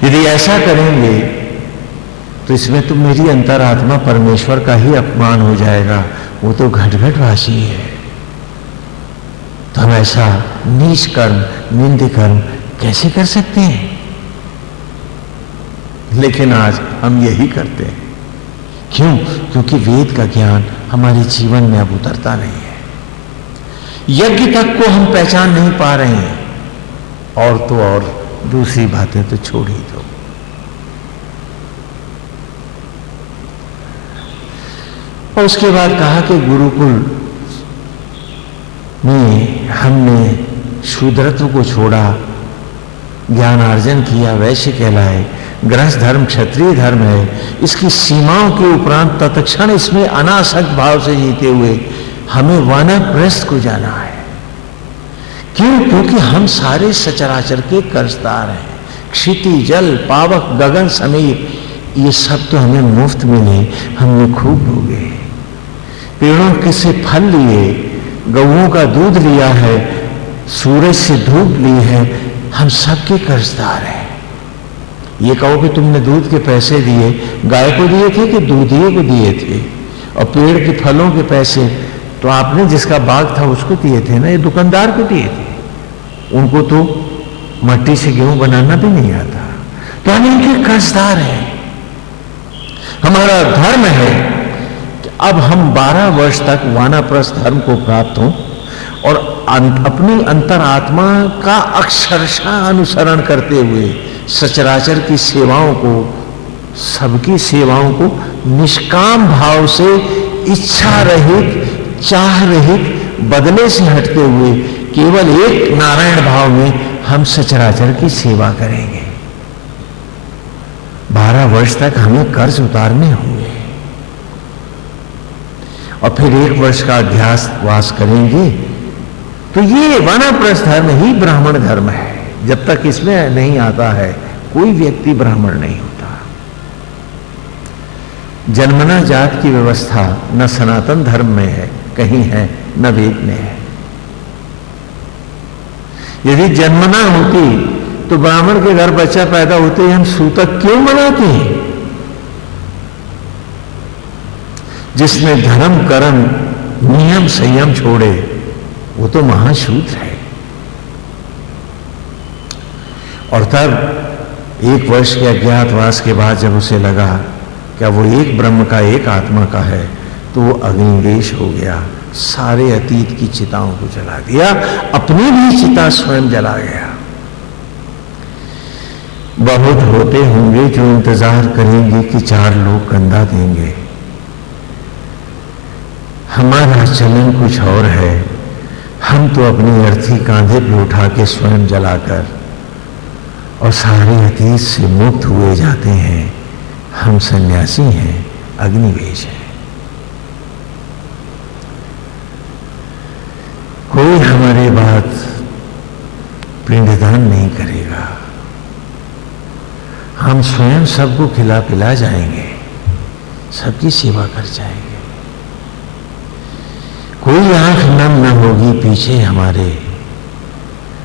यदि ऐसा करेंगे तो इसमें तो मेरी अंतरात्मा परमेश्वर का ही अपमान हो जाएगा, वो तो घट घट वासी है। तो हम ऐसा नीच कर्म, निंद कर्म कैसे कर सकते हैं? लेकिन आज हम यही करते हैं। क्यों? क्योंकि वेद का ज्ञान हमारे जीवन में अब उतरता नहीं है। यज्ञ तक को हम पहचान नहीं पा रहे हैं, और तो और दूसरी बातें तो छोड़ ही दो। और उसके बाद कहा कि गुरुकुल में हमने शूद्रत्व को छोड़ा, ज्ञानार्जन किया, वैश्य कहलाए। गृहस्थ धर्म क्षत्रिय धर्म है, इसकी सीमाओं के उपरांत तत्क्षण इसमें अनासक्त भाव से जीते हुए हमें वानप्रस्थ को जाना है। क्यों? क्योंकि हम सारे सचराचर के कर्जदार हैं। क्षिति, जल, पावक, गगन समीर, ये सब तो हमें मुफ्त मिले, हमने खूब भोगे। पेड़ों के से फल लिए, गौओं का दूध लिया है, सूरज से धूप ली है, हम सबके कर्जदार हैं। ये कहो कि तुमने दूध के पैसे दिए गाय को दिए थे कि दूधिये को दिए थे, और पेड़ के फलों के पैसे तो आपने जिसका बाग था उसको दिए थे ना, ये दुकानदार को दिए थे। उनको तो मट्टी से गेहूं बनाना भी नहीं आता, तो हम इनके कर्जदार हैं। हमारा धर्म है कि अब हम 12 वर्ष तक वानप्रस्थ धर्म को प्राप्त हों और अपनी अंतरात्मा का अक्षरशः अनुसरण करते हुए सचराचर की सेवाओं को, सबकी सेवाओं को निष्काम भाव से, इच्छा रहित, चाह रहित, बदले से हटते हुए केवल एक नारायण भाव में हम सचराचर की सेवा करेंगे। 12 वर्ष तक हमें कर्ज उतारने होंगे और फिर 1 वर्ष का अभ्यास वास करेंगे। तो ये वानप्रस्थ धर्म ही ब्राह्मण धर्म है। जब तक इसमें नहीं आता है कोई व्यक्ति ब्राह्मण नहीं होता। जन्मना जात की व्यवस्था न सनातन धर्म में है, कहीं है, न वेद में है। यदि जन्मना होती तो ब्राह्मण के घर बच्चा पैदा होते ही हम सूतक क्यों मनाते हैं? जिसने धर्म कर्म नियम संयम छोड़े वो तो महाशूद्र है। और तब 1 वर्ष के अज्ञातवास के बाद जब उसे लगा क्या वो एक ब्रह्म का एक आत्मा का है, तो वो अग्निवेश हो गया, सारे अतीत की चिताओं को जला दिया, अपनी भी चिता स्वयं जला गया। बहुत होते होंगे जो इंतजार करेंगे कि 4 लोग कंधा देंगे। हमारा चलन कुछ और है, हम तो अपनी अर्थी कांधे पे उठा के स्वयं जलाकर और सारे अतीत से मुक्त हुए जाते हैं। हम सन्यासी हैं, अग्निवेश है। कोई हमारे बाद पिंडदान नहीं करेगा, हम स्वयं सबको खिला पिला जाएंगे, सबकी सेवा कर जाएंगे। कोई आंख नम न होगी पीछे हमारे,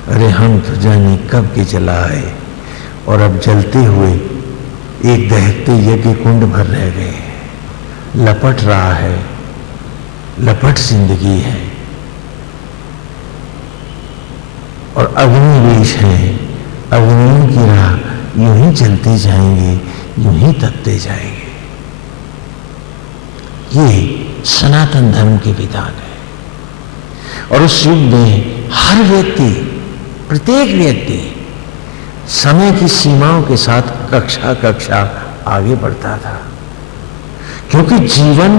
अरे हम तो जाने कब के जला आए और अब जलते हुए एक दहकते यज्ञ कुंड भर रह गए। लपट रहा है, लपट जिंदगी है और अग्निवेश है। अग्नियों की राह यूं ही जलते जाएंगे, यूं ही तपते जाएंगे। ये सनातन धर्म के विधान है। और उस युग में हर व्यक्ति, प्रत्येक व्यक्ति समय की सीमाओं के साथ कक्षा कक्षा आगे बढ़ता था, क्योंकि जीवन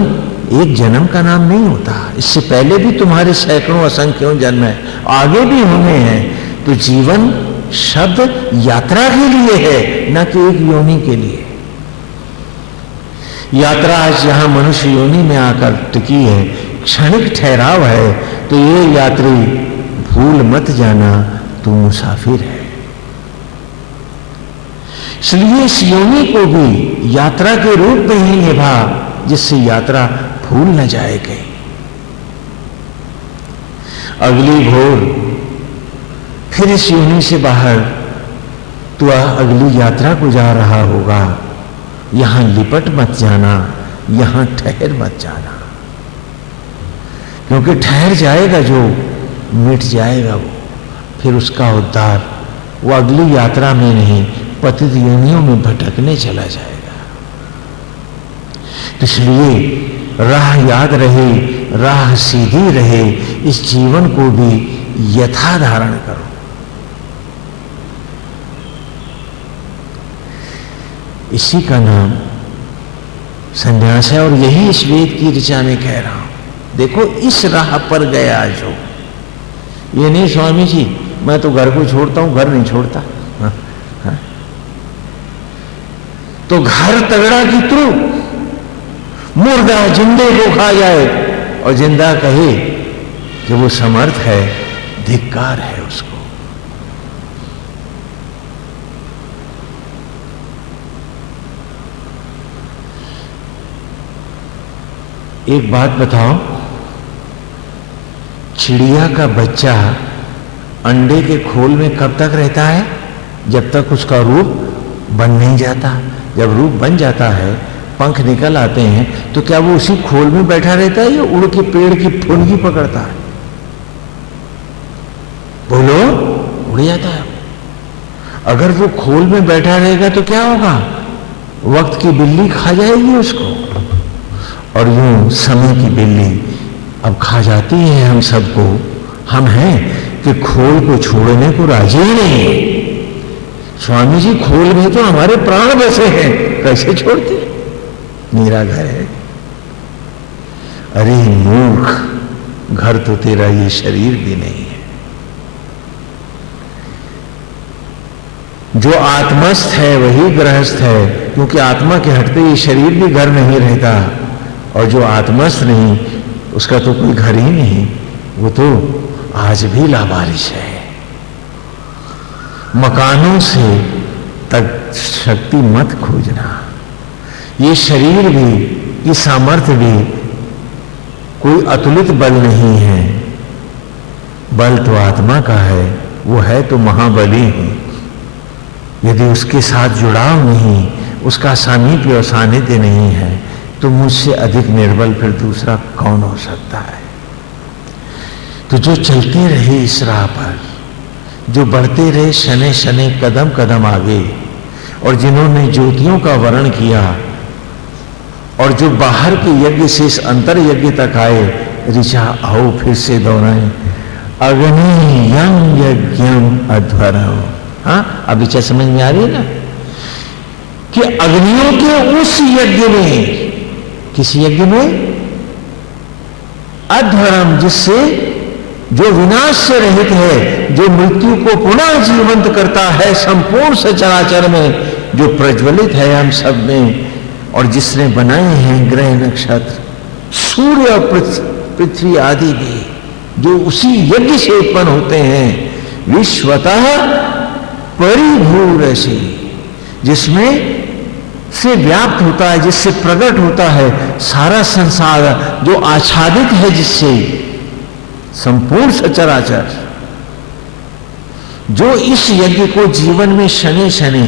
एक जन्म का नाम नहीं होता। इससे पहले भी तुम्हारे सैकड़ों असंख्यों जन्म है, आगे भी होने हैं। तो जीवन शब्द यात्रा के लिए है, न कि एक योनि के लिए। यात्रा आज यहां मनुष्य योनि में आकर टिकी है, क्षणिक ठहराव है। तो ये यात्री भूल मत जाना, तू मुसाफिर है। इसलिए इस योनि को भी यात्रा के रूप में ही निभा, जिससे यात्रा भूल न जाए कहीं। अगली भोर फिर इस योनि से बाहर तू अगली यात्रा को जा रहा होगा। यहां लिपट मत जाना, यहां ठहर मत जाना, क्योंकि ठहर जाएगा जो, मिट जाएगा वो। फिर उसका उद्धार वो अगली यात्रा में नहीं, पतित योनियों में भटकने चला जाएगा। तो इसलिए राह याद रहे, राह सीधी रहे। इस जीवन को भी यथा धारण करो। इसी का नाम संन्यास है। और यही इस वेद की ऋचा में कह रहा हूं। देखो इस राह पर गया जो, ये नहीं स्वामी जी मैं तो घर को छोड़ता हूं, घर नहीं छोड़ता। हाँ, हाँ। तो घर तगड़ा की तू, मुर्दा जिंदे को खा जाए और जिंदा कहे कि वो समर्थ है, धिक्कार है उसको। एक बात बताओ, चिड़िया का बच्चा अंडे के खोल में कब तक रहता है? जब तक उसका रूप बन नहीं जाता। जब रूप बन जाता है, पंख निकल आते हैं, तो क्या वो उसी खोल में बैठा रहता है या उड़ के पेड़ की फुनगी पकड़ता है? बोलो, उड़ जाता है। अगर वो खोल में बैठा रहेगा तो क्या होगा? वक्त की बिल्ली खा जाएगी उसको। और यूं समय की बिल्ली अब खा जाती है हम सबको। हम हैं कि खोल को छोड़ने को राजी ही नहीं। स्वामी जी खोल में तो हमारे प्राण बसे हैं, कैसे छोड़ते? मेरा घर है। अरे मूर्ख, घर तो तेरा ये शरीर भी नहीं है। जो आत्मस्थ है वही गृहस्थ है, क्योंकि आत्मा के हटते ये शरीर भी घर नहीं रहता। और जो आत्मस्थ नहीं, उसका तो कोई घर ही नहीं, वो तो आज भी लावारिश है। मकानों से तक शक्ति मत खोजना। ये शरीर भी, ये सामर्थ्य भी कोई अतुलित बल नहीं है। बल तो आत्मा का है, वो है तो महाबली है। यदि उसके साथ जुड़ाव नहीं, उसका सामीप्य और सानिध्य नहीं है, तो मुझसे अधिक निर्बल फिर दूसरा कौन हो सकता है। तो जो चलते रहे इस राह पर, जो बढ़ते रहे शने शने कदम कदम आगे, और जिन्होंने ज्योतियों का वर्ण किया, और जो बाहर के यज्ञ से इस अंतर यज्ञ तक आए, ऋचा आओ फिर से दोहराएं, अग्नि यं यज्ञम अध्वरम। हाँ, अब ऋचा समझ में आ रही है ना कि अग्नियों के उस यज्ञ में, किस यज्ञ में? अध्वरम, जिससे जो विनाश से रहित है, जो मृत्यु को पुनः जीवंत करता है संपूर्ण सचराचर में, जो प्रज्वलित है हम सब में, और जिसने बनाए हैं ग्रह नक्षत्र सूर्य और पृथ्वी आदि भी, जो उसी यज्ञ से उत्पन्न होते हैं। विश्वतः परिभूरसि, जिसमें से व्याप्त होता है, जिससे प्रकट होता है सारा संसार, जो आच्छादित है जिससे संपूर्ण सचराचर, जो इस यज्ञ को जीवन में शने शने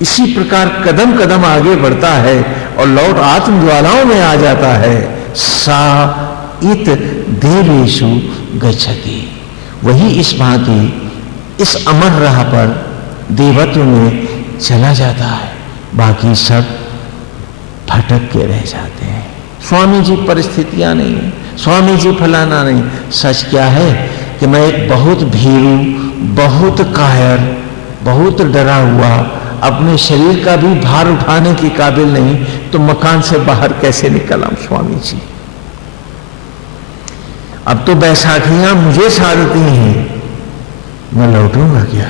इसी प्रकार कदम कदम आगे बढ़ता है और लौट आत्म ज्वालाओं में आ जाता है। सा इत देवेशु गच्छति, वही इस भांति इस अमर राह पर देवत्व में चला जाता है। बाकी सब भटक के रह जाते हैं। स्वामी जी परिस्थितियां नहीं, स्वामी जी फलाना नहीं। सच क्या है कि मैं एक बहुत भीरू, बहुत कायर, बहुत डरा हुआ, अपने शरीर का भी भार उठाने के काबिल नहीं, तो मकान से बाहर कैसे निकल आऊं स्वामी जी। अब तो बैसाखियां मुझे साधती हैं, मैं लौटूंगा क्या?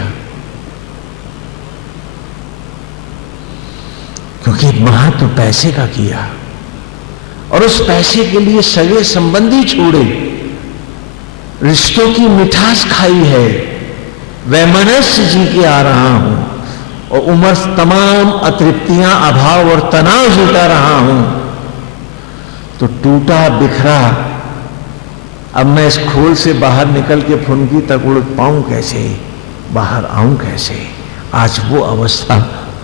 क्योंकि महत्व तो पैसे का किया, और उस पैसे के लिए सगे संबंधी छोड़े, रिश्तों की मिठास खाई है, वैमनस्य जी के आ रहा हूं, और उम्र तमाम अतृप्तियां, अभाव और तनाव जीता रहा हूं, तो टूटा बिखरा अब मैं इस खोल से बाहर निकल के फुनकी तक उड़ पाऊं कैसे, बाहर आऊं कैसे? आज वो अवस्था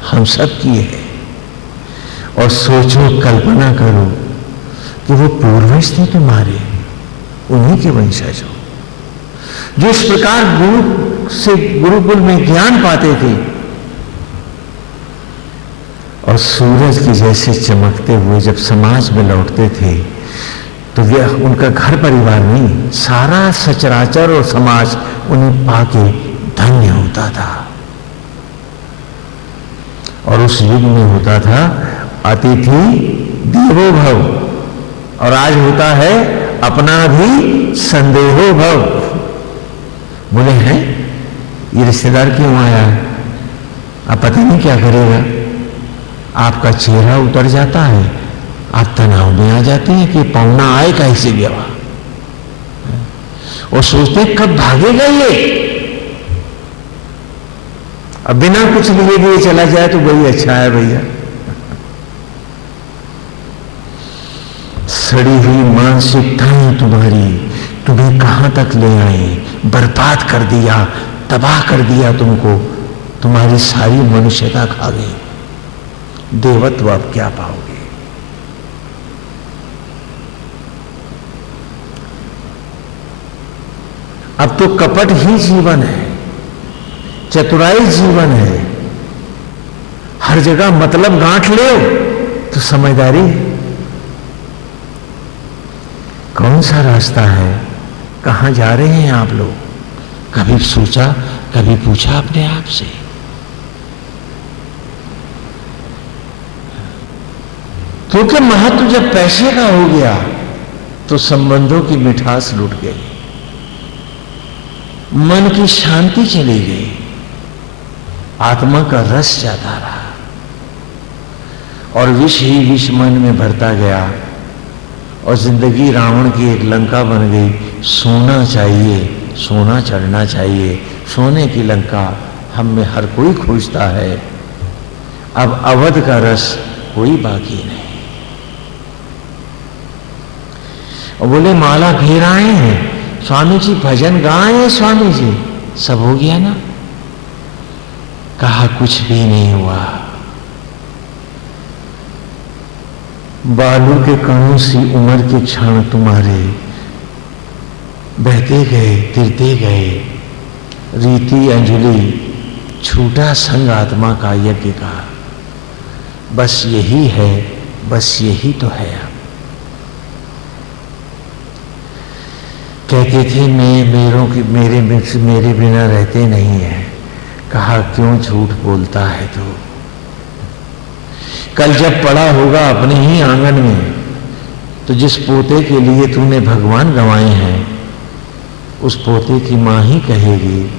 हम सब की है। और सोचो, कल्पना करो कि वो पूर्वज थे तुम्हारे, उन्हीं के वंशज हो, जो इस प्रकार गुरु से गुरुकुल में ज्ञान पाते थे, और सूरज के जैसे चमकते हुए जब समाज में लौटते थे, तो वह उनका घर परिवार नहीं, सारा सचराचर और समाज उन्हें पाके धन्य होता था। और उस युग में होता था अतिथि देवो भव, और आज होता है अपना भी संदेहो भव। बोले हैं ये रिश्तेदार क्यों आया, आप पता नहीं क्या करेगा, आपका चेहरा उतर जाता है, आप तनाव में आ जाते हैं कि पाहुना आए कैसे गया, और सोचते कब भागेगा ये, अब बिना कुछ लिए भी चला जाए तो वही अच्छा है भैया। सड़ी हुई मानसिकताएं तुम्हारी तुम्हें कहां तक ले आए, बर्बाद कर दिया, तबाह कर दिया तुमको, तुम्हारी सारी मनुष्यता खा गई। देवत्व अब क्या पाओगे? अब तो कपट ही जीवन है, चतुराई जीवन है, हर जगह मतलब गांठ लो तो समझदारी है। कौन सा रास्ता है, कहां जा रहे हैं आप लोग? कभी सोचा, कभी पूछा अपने आप से? क्योंकि महत्व जब पैसे का हो गया तो संबंधों की मिठास लुट गई, मन की शांति चली गई, आत्मा का रस जाता रहा, और विष ही विष मन में भरता गया, और जिंदगी रावण की एक लंका बन गई। सोना चाहिए, सोना चढ़ना चाहिए, सोने की लंका हम में हर कोई खोजता है। अब अवध का रस कोई बाकी नहीं। और बोले माला घेराए हैं स्वामी जी, भजन गाए स्वामी जी, सब हो गया ना? कहा कुछ भी नहीं हुआ। बालू के कणों सी उम्र के क्षण तुम्हारे बहते गए, तिरते गए, रीति अंजलि छूटा संग आत्मा का यज्ञ का। बस यही है, बस यही तो है। कहते थे मेरे बिना रहते नहीं है। कहा क्यों झूठ बोलता है तू? कल जब पड़ा होगा अपने ही आंगन में, तो जिस पोते के लिए तूने भगवान गंवाए हैं, उस पोते की मां ही कहेगी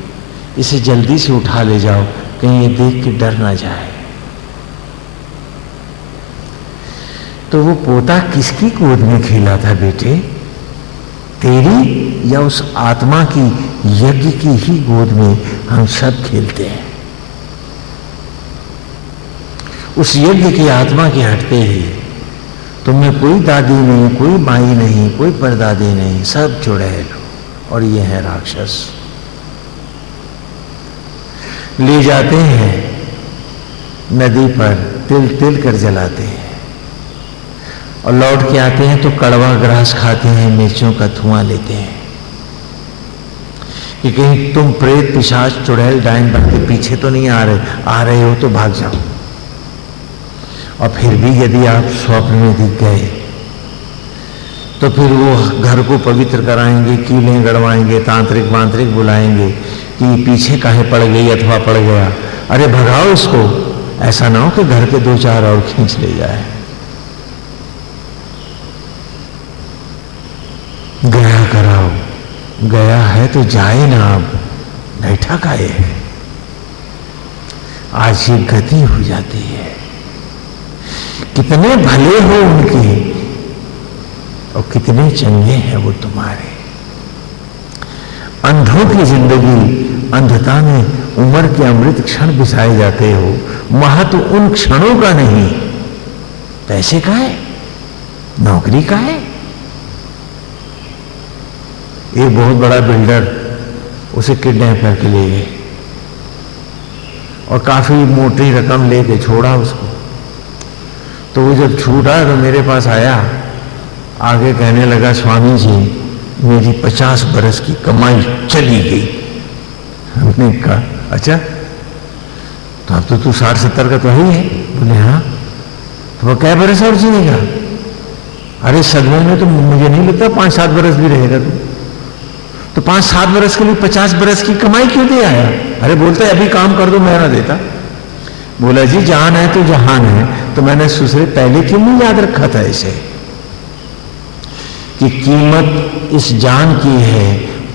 इसे जल्दी से उठा ले जाओ, कहीं ये देख के डर ना जाए। तो वो पोता किसकी गोद में खेला था बेटे? तेरी या उस आत्मा की यज्ञ की ही गोद में हम सब खेलते हैं। उस यज्ञ की आत्मा के हटते ही तुम्हें कोई दादी नहीं, कोई माई नहीं, कोई परदादी नहीं, सब चुड़ैल। और ये है राक्षस। ले जाते हैं नदी पर, तिल तिल कर जलाते हैं और लौट के आते हैं तो कड़वा ग्रास खाते हैं, मिर्चों का धुआं लेते हैं कि कहीं तुम प्रेत पिशाच चुड़ैल डायन बन के पीछे तो नहीं आ रहे हो तो भाग जाओ। और फिर भी यदि आप स्वप्न में दिख गए तो फिर वो घर को पवित्र कराएंगे, कीलें गड़वाएंगे, तांत्रिक मांत्रिक बुलाएंगे कि पीछे काहे पड़ गई अथवा पड़ गया। अरे भगाओ इसको, ऐसा ना हो कि घर के 2-4 और खींच ले जाए। गया कराओ, गया है तो जाए ना, अब बैठा काहे है। आज ये गति हो जाती है। कितने भले हो उनके और कितने चंगे हैं वो तुम्हारे। अंधों की जिंदगी अंधता में उम्र के अमृत क्षण बिताए जाते हो। महत्व उन क्षणों का नहीं, पैसे का है, नौकरी का है। एक बहुत बड़ा बिल्डर उसे किडनैप करके ले गए और काफी मोटी रकम लेके छोड़ा उसको। तो वो जब छूटा तो मेरे पास आया, आगे कहने लगा स्वामी जी मेरी 50 बरस की कमाई चली गई। हमने कहा अच्छा, तो अब तो तू 60-70 का तो ही है। बोले हाँ। तो वो क्या बरस और जीएगा? अरे सदमे में तो मुझे नहीं लगता 5-7 बरस भी रहेगा तू। तो 5-7 बरस के लिए 50 बरस की कमाई क्यों दे आया? अरे बोलता है अभी काम कर दो, मैं ना देता। बोला जी जान है तो जहान है, तो मैंने सुसरे पहले क्यों नहीं याद रखा था इसे कि कीमत इस जान की है,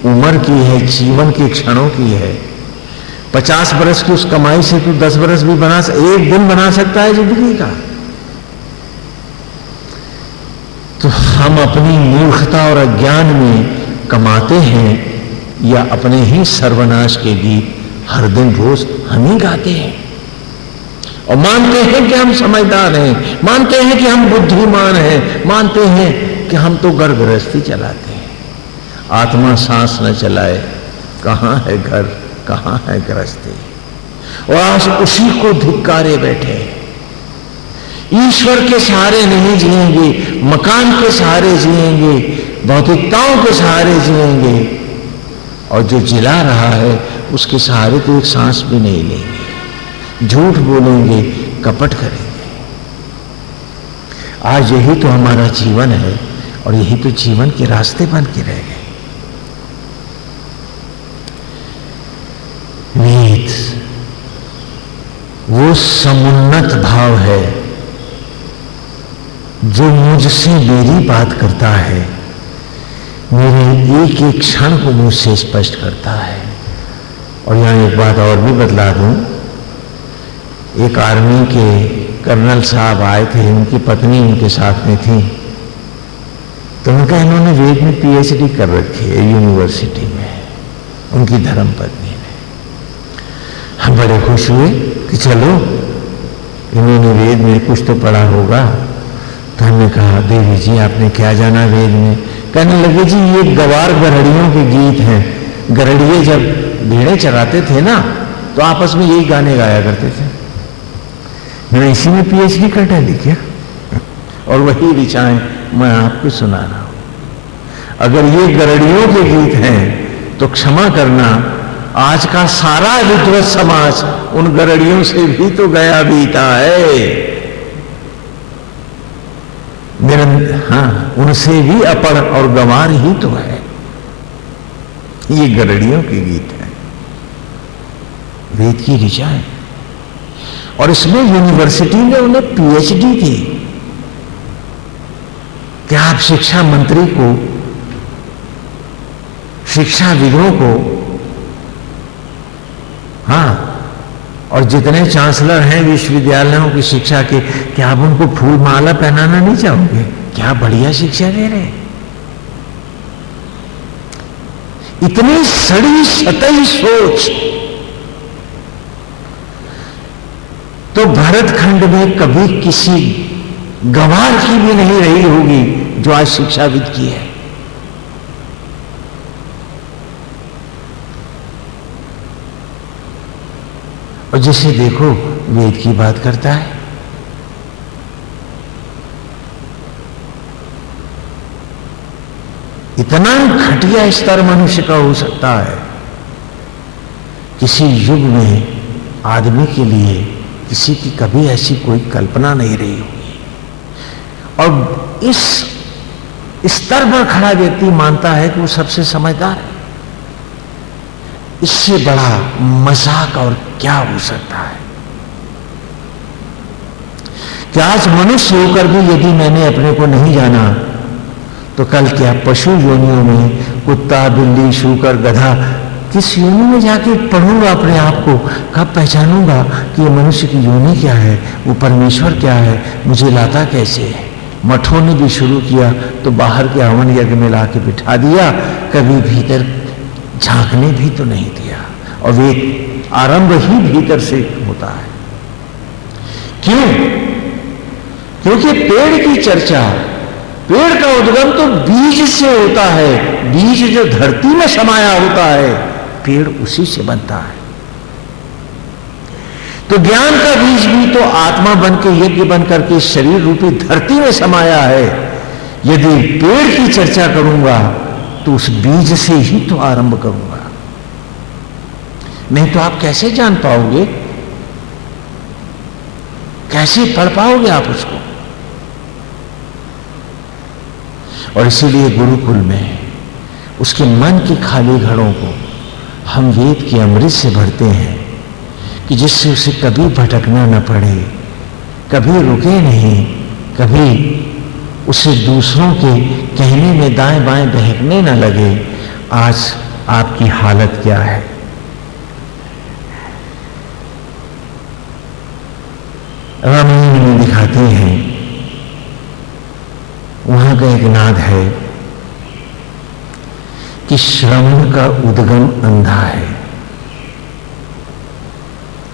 उम्र की है, जीवन के क्षणों की है। 50 बरस की उस कमाई से तू 10 बरस भी एक दिन बना सकता है जिंदगी का। तो हम अपनी मूर्खता और अज्ञान में कमाते हैं या अपने ही सर्वनाश के गीत हर दिन रोज हम ही गाते हैं और मानते हैं कि हम समझदार हैं, मानते हैं कि हम बुद्धिमान हैं, मानते हैं कि हम तो घर गृहस्थी चलाते हैं। आत्मा सांस न चलाए, कहां है घर, कहां है गृहस्थी। और आज उसी को धिक्कारे बैठे। ईश्वर के सहारे नहीं जिएंगे, मकान के सहारे जिएंगे, भौतिकताओं के सहारे जिएंगे और जो जिला रहा है उसके सहारे तो एक सांस भी नहीं लेंगे। झूठ बोलेंगे, कपट करेंगे। आज यही तो हमारा जीवन है और यही तो जीवन के रास्ते बन के रह गए। वेद वो समुन्नत भाव है जो मुझसे मेरी बात करता है, मेरे एक एक क्षण को मुझसे स्पष्ट करता है। और यहां एक बात और भी बतला दूं, एक आर्मी के कर्नल साहब आए थे, उनकी पत्नी उनके साथ में थी। तो उनका इन्होंने वेद में पीएचडी कर रखी है यूनिवर्सिटी में, उनकी धर्मपत्नी ने। हम बड़े खुश हुए कि चलो इन्होंने वेद में कुछ तो पढ़ा होगा। तो हमने कहा देवी जी आपने क्या जाना वेद में? कहने लगे जी ये गवार गरड़ियों के गीत हैं। गरड़िए जब भेड़ें चराते थे ना तो आपस में यही गाने गाया करते थे। मैंने इसी में पीएचडी कर डाली क्या? और वही ऋचाएं मैं आपको सुना रहा हूं। अगर ये गरड़ियों के गीत हैं तो क्षमा करना, आज का सारा विद्वत समाज उन गरड़ियों से भी तो गया बीता है। हाँ, उनसे भी अपड़ और गंवार ही तो है। ये गरड़ियों के गीत हैं, वेद की ऋचा है। और इसमें यूनिवर्सिटी ने उन्हें पीएचडी दी कि आप शिक्षा मंत्री को, शिक्षाविदों को, हाँ, और जितने चांसलर हैं विश्वविद्यालयों की शिक्षा के, क्या आप उनको फूल माला पहनाना नहीं चाहोगे? क्या बढ़िया शिक्षा दे रहे हैं। इतनी सड़ी सतही सोच तो भरतखंड में कभी किसी गंवार की भी नहीं रही होगी जो आज शिक्षाविद की है। और जिसे देखो वेद की बात करता है। इतना घटिया स्तर मनुष्य का हो सकता है। किसी युग में आदमी के लिए किसी की कभी ऐसी कोई कल्पना नहीं रही होगी। और इस स्तर पर खड़ा व्यक्ति मानता है कि वो सबसे समझदार है। इससे बड़ा मजाक और क्या हो सकता है? कि आज मनुष्य होकर भी यदि मैंने अपने को नहीं जाना तो कल क्या पशु योनियों में कुत्ता, बिल्ली, शूकर, गधा, किस योनि में जाके पढ़ूंगा अपने आप को? कब पहचानूंगा कि ये मनुष्य की योनि क्या है, वो परमेश्वर क्या है, मुझे लाता कैसे है? मठों ने भी शुरू किया तो बाहर के हवन यज्ञ में ला के बिठा दिया, कभी भीतर झांकने भी तो नहीं दिया। और वे आरंभ ही भीतर से होता है। क्यों? क्योंकि पेड़ की चर्चा, पेड़ का उद्गम तो बीज से होता है। बीज जो धरती में समाया होता है, पेड़ उसी से बनता है। तो ज्ञान का बीज भी तो आत्मा बन के, यज्ञ बन करके शरीर रूपी धरती में समाया है। यदि पेड़ की चर्चा करूंगा तो उस बीज से ही तो आरंभ करूंगा, नहीं तो आप कैसे जान पाओगे, कैसे पढ़ पाओगे आप उसको? और इसीलिए गुरुकुल में उसके मन के खाली घड़ों को हम वेद के अमृत से भरते हैं कि जिससे उसे कभी भटकना न पड़े, कभी रुके नहीं, कभी उसे दूसरों के कहने में दाएं बाएं बहकने न लगे। आज आपकी हालत क्या है? रामायण में दिखाते हैं, वहां का एक नाद है कि श्रवण का उद्गम अंधा है।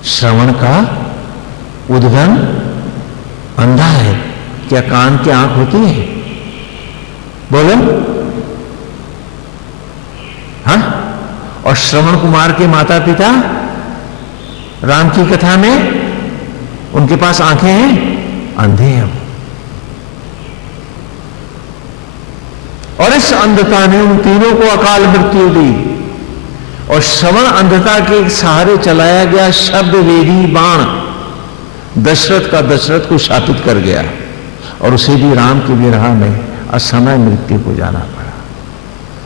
श्रवण का उद्गम अंधा है। क्या कान की आंख होती है? बोलो। हाँ? और श्रवण कुमार के माता पिता राम की कथा में उनके पास आंखें हैं, अंधे हैं। और इस अंधता ने उन तीनों को अकाल मृत्यु दी। और श्रवण अंधता के सहारे चलाया गया शब्द वेदी बाण दशरथ का दशरथ को शापित कर गया, और उसे भी राम की विरह में असमय मृत्यु को जाना पड़ा।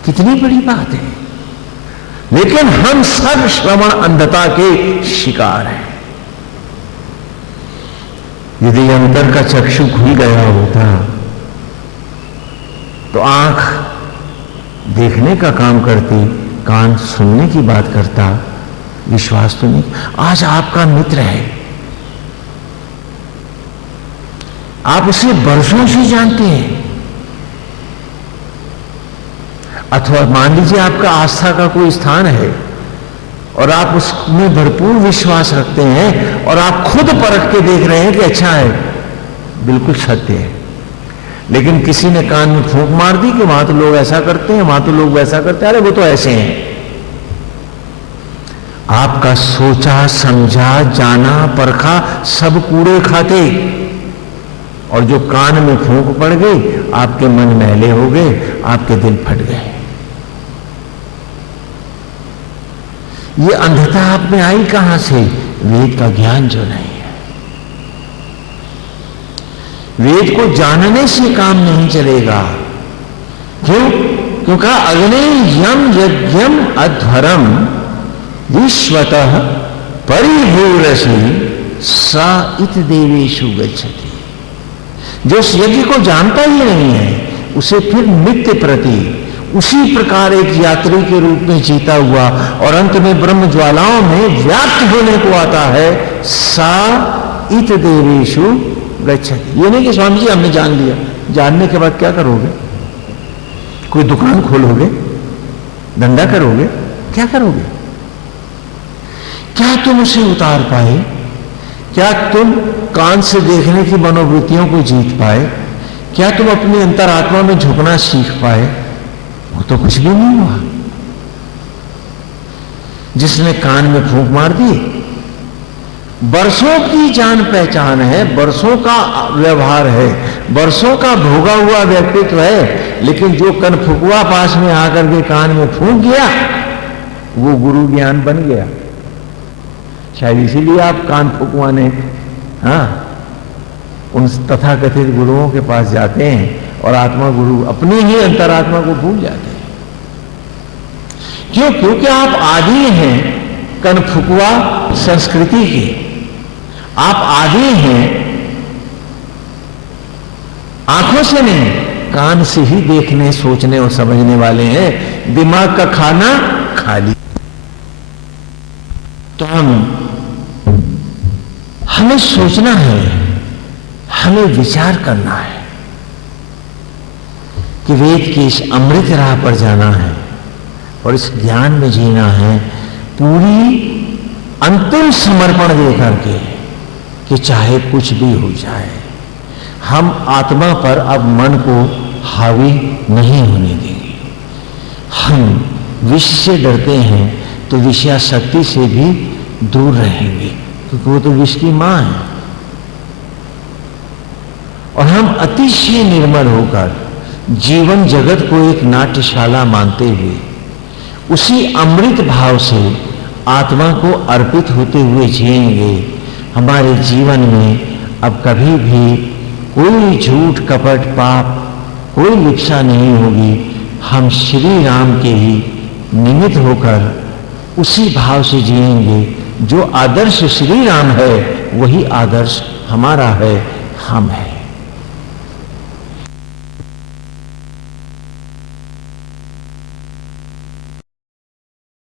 कितनी बड़ी बात है। लेकिन हम सब श्रवण अंधता के शिकार हैं। यदि अंतर का चक्षु खुल गया होता तो आंख देखने का काम करती, कान सुनने की बात करता, विश्वास तो नहीं। आज आपका मित्र है, आप उसे बरसों से जानते हैं। अथवा मान लीजिए आपका आस्था का कोई स्थान है और आप उसमें भरपूर विश्वास रखते हैं और आप खुद परख के देख रहे हैं कि अच्छा है, बिल्कुल सत्य है, लेकिन किसी ने कान में फूंक मार दी कि वहां तो लोग ऐसा करते हैं, वहां तो लोग वैसा करते हैं, अरे वो तो ऐसे हैं। आपका सोचा समझा जाना परखा सब कूड़े खाते, और जो कान में फूंक पड़ गई आपके मन मैले हो गए, आपके दिल फट गए। ये अंधता आप में आई कहां से? वेद का ज्ञान जो नहीं है। वेद को जानने से काम नहीं चलेगा। क्यों? क्योंकि अग्नि यम यज्ञम अध्वरम विश्वतः परिभूरसी सा इत देवेशु गच्छति। जो उस यज्ञ को जानता ही नहीं है, उसे फिर नित्य प्रति उसी प्रकार एक यात्री के रूप में जीता हुआ और अंत में ब्रह्म ज्वालाओं में व्याप्त होने को आता है। सा इत देवेशु गच्छति। ये नहीं कि स्वामी जी हमने जान लिया, जानने के बाद क्या करोगे? कोई दुकान खोलोगे? धंधा करोगे? क्या करोगे? क्या तुम उसे उतार पाए? क्या तुम कान से देखने की मनोवृत्तियों को जीत पाए? क्या तुम अपनी अंतरात्मा में झुकना सीख पाए? वो तो कुछ भी नहीं हुआ। जिसने कान में फूंक मार दी, बरसों की जान पहचान है, बरसों का व्यवहार है, बरसों का भोगा हुआ व्यक्तित्व है, लेकिन जो कन फुकवा पास में आकर के कान में फूंक गया, वो गुरु ज्ञान बन गया। शायद इसीलिए आप कान फुकवाने उन तथाकथित गुरुओं के पास जाते हैं और आत्मा गुरु अपनी ही अंतरात्मा को भूल जाते हैं। क्यों? क्योंकि आप आदी हैं कनफुकवा संस्कृति के, आप आदी हैं आंखों से नहीं, कान से ही देखने सोचने और समझने वाले हैं। दिमाग का खाना खाली। तो हमें सोचना है, हमें विचार करना है कि वेद की इस अमृत राह पर जाना है और इस ज्ञान में जीना है, पूरी अंतिम समर्पण देकर के कि चाहे कुछ भी हो जाए, हम आत्मा पर अब मन को हावी नहीं होने देंगे। हम विष से डरते हैं तो विषयाशक्ति से भी दूर रहेंगे, क्योंकि वो तो विष की मां है। और हम अतिशय निर्मल होकर जीवन जगत को एक नाट्यशाला मानते हुए उसी अमृत भाव से आत्मा को अर्पित होते हुए जिएंगे। हमारे जीवन में अब कभी भी कोई झूठ कपट पाप कोई लिप्सा नहीं होगी। हम श्री राम के ही निमित्त होकर उसी भाव से जिएंगे। जो आदर्श श्री राम है वही आदर्श हमारा है, हम है।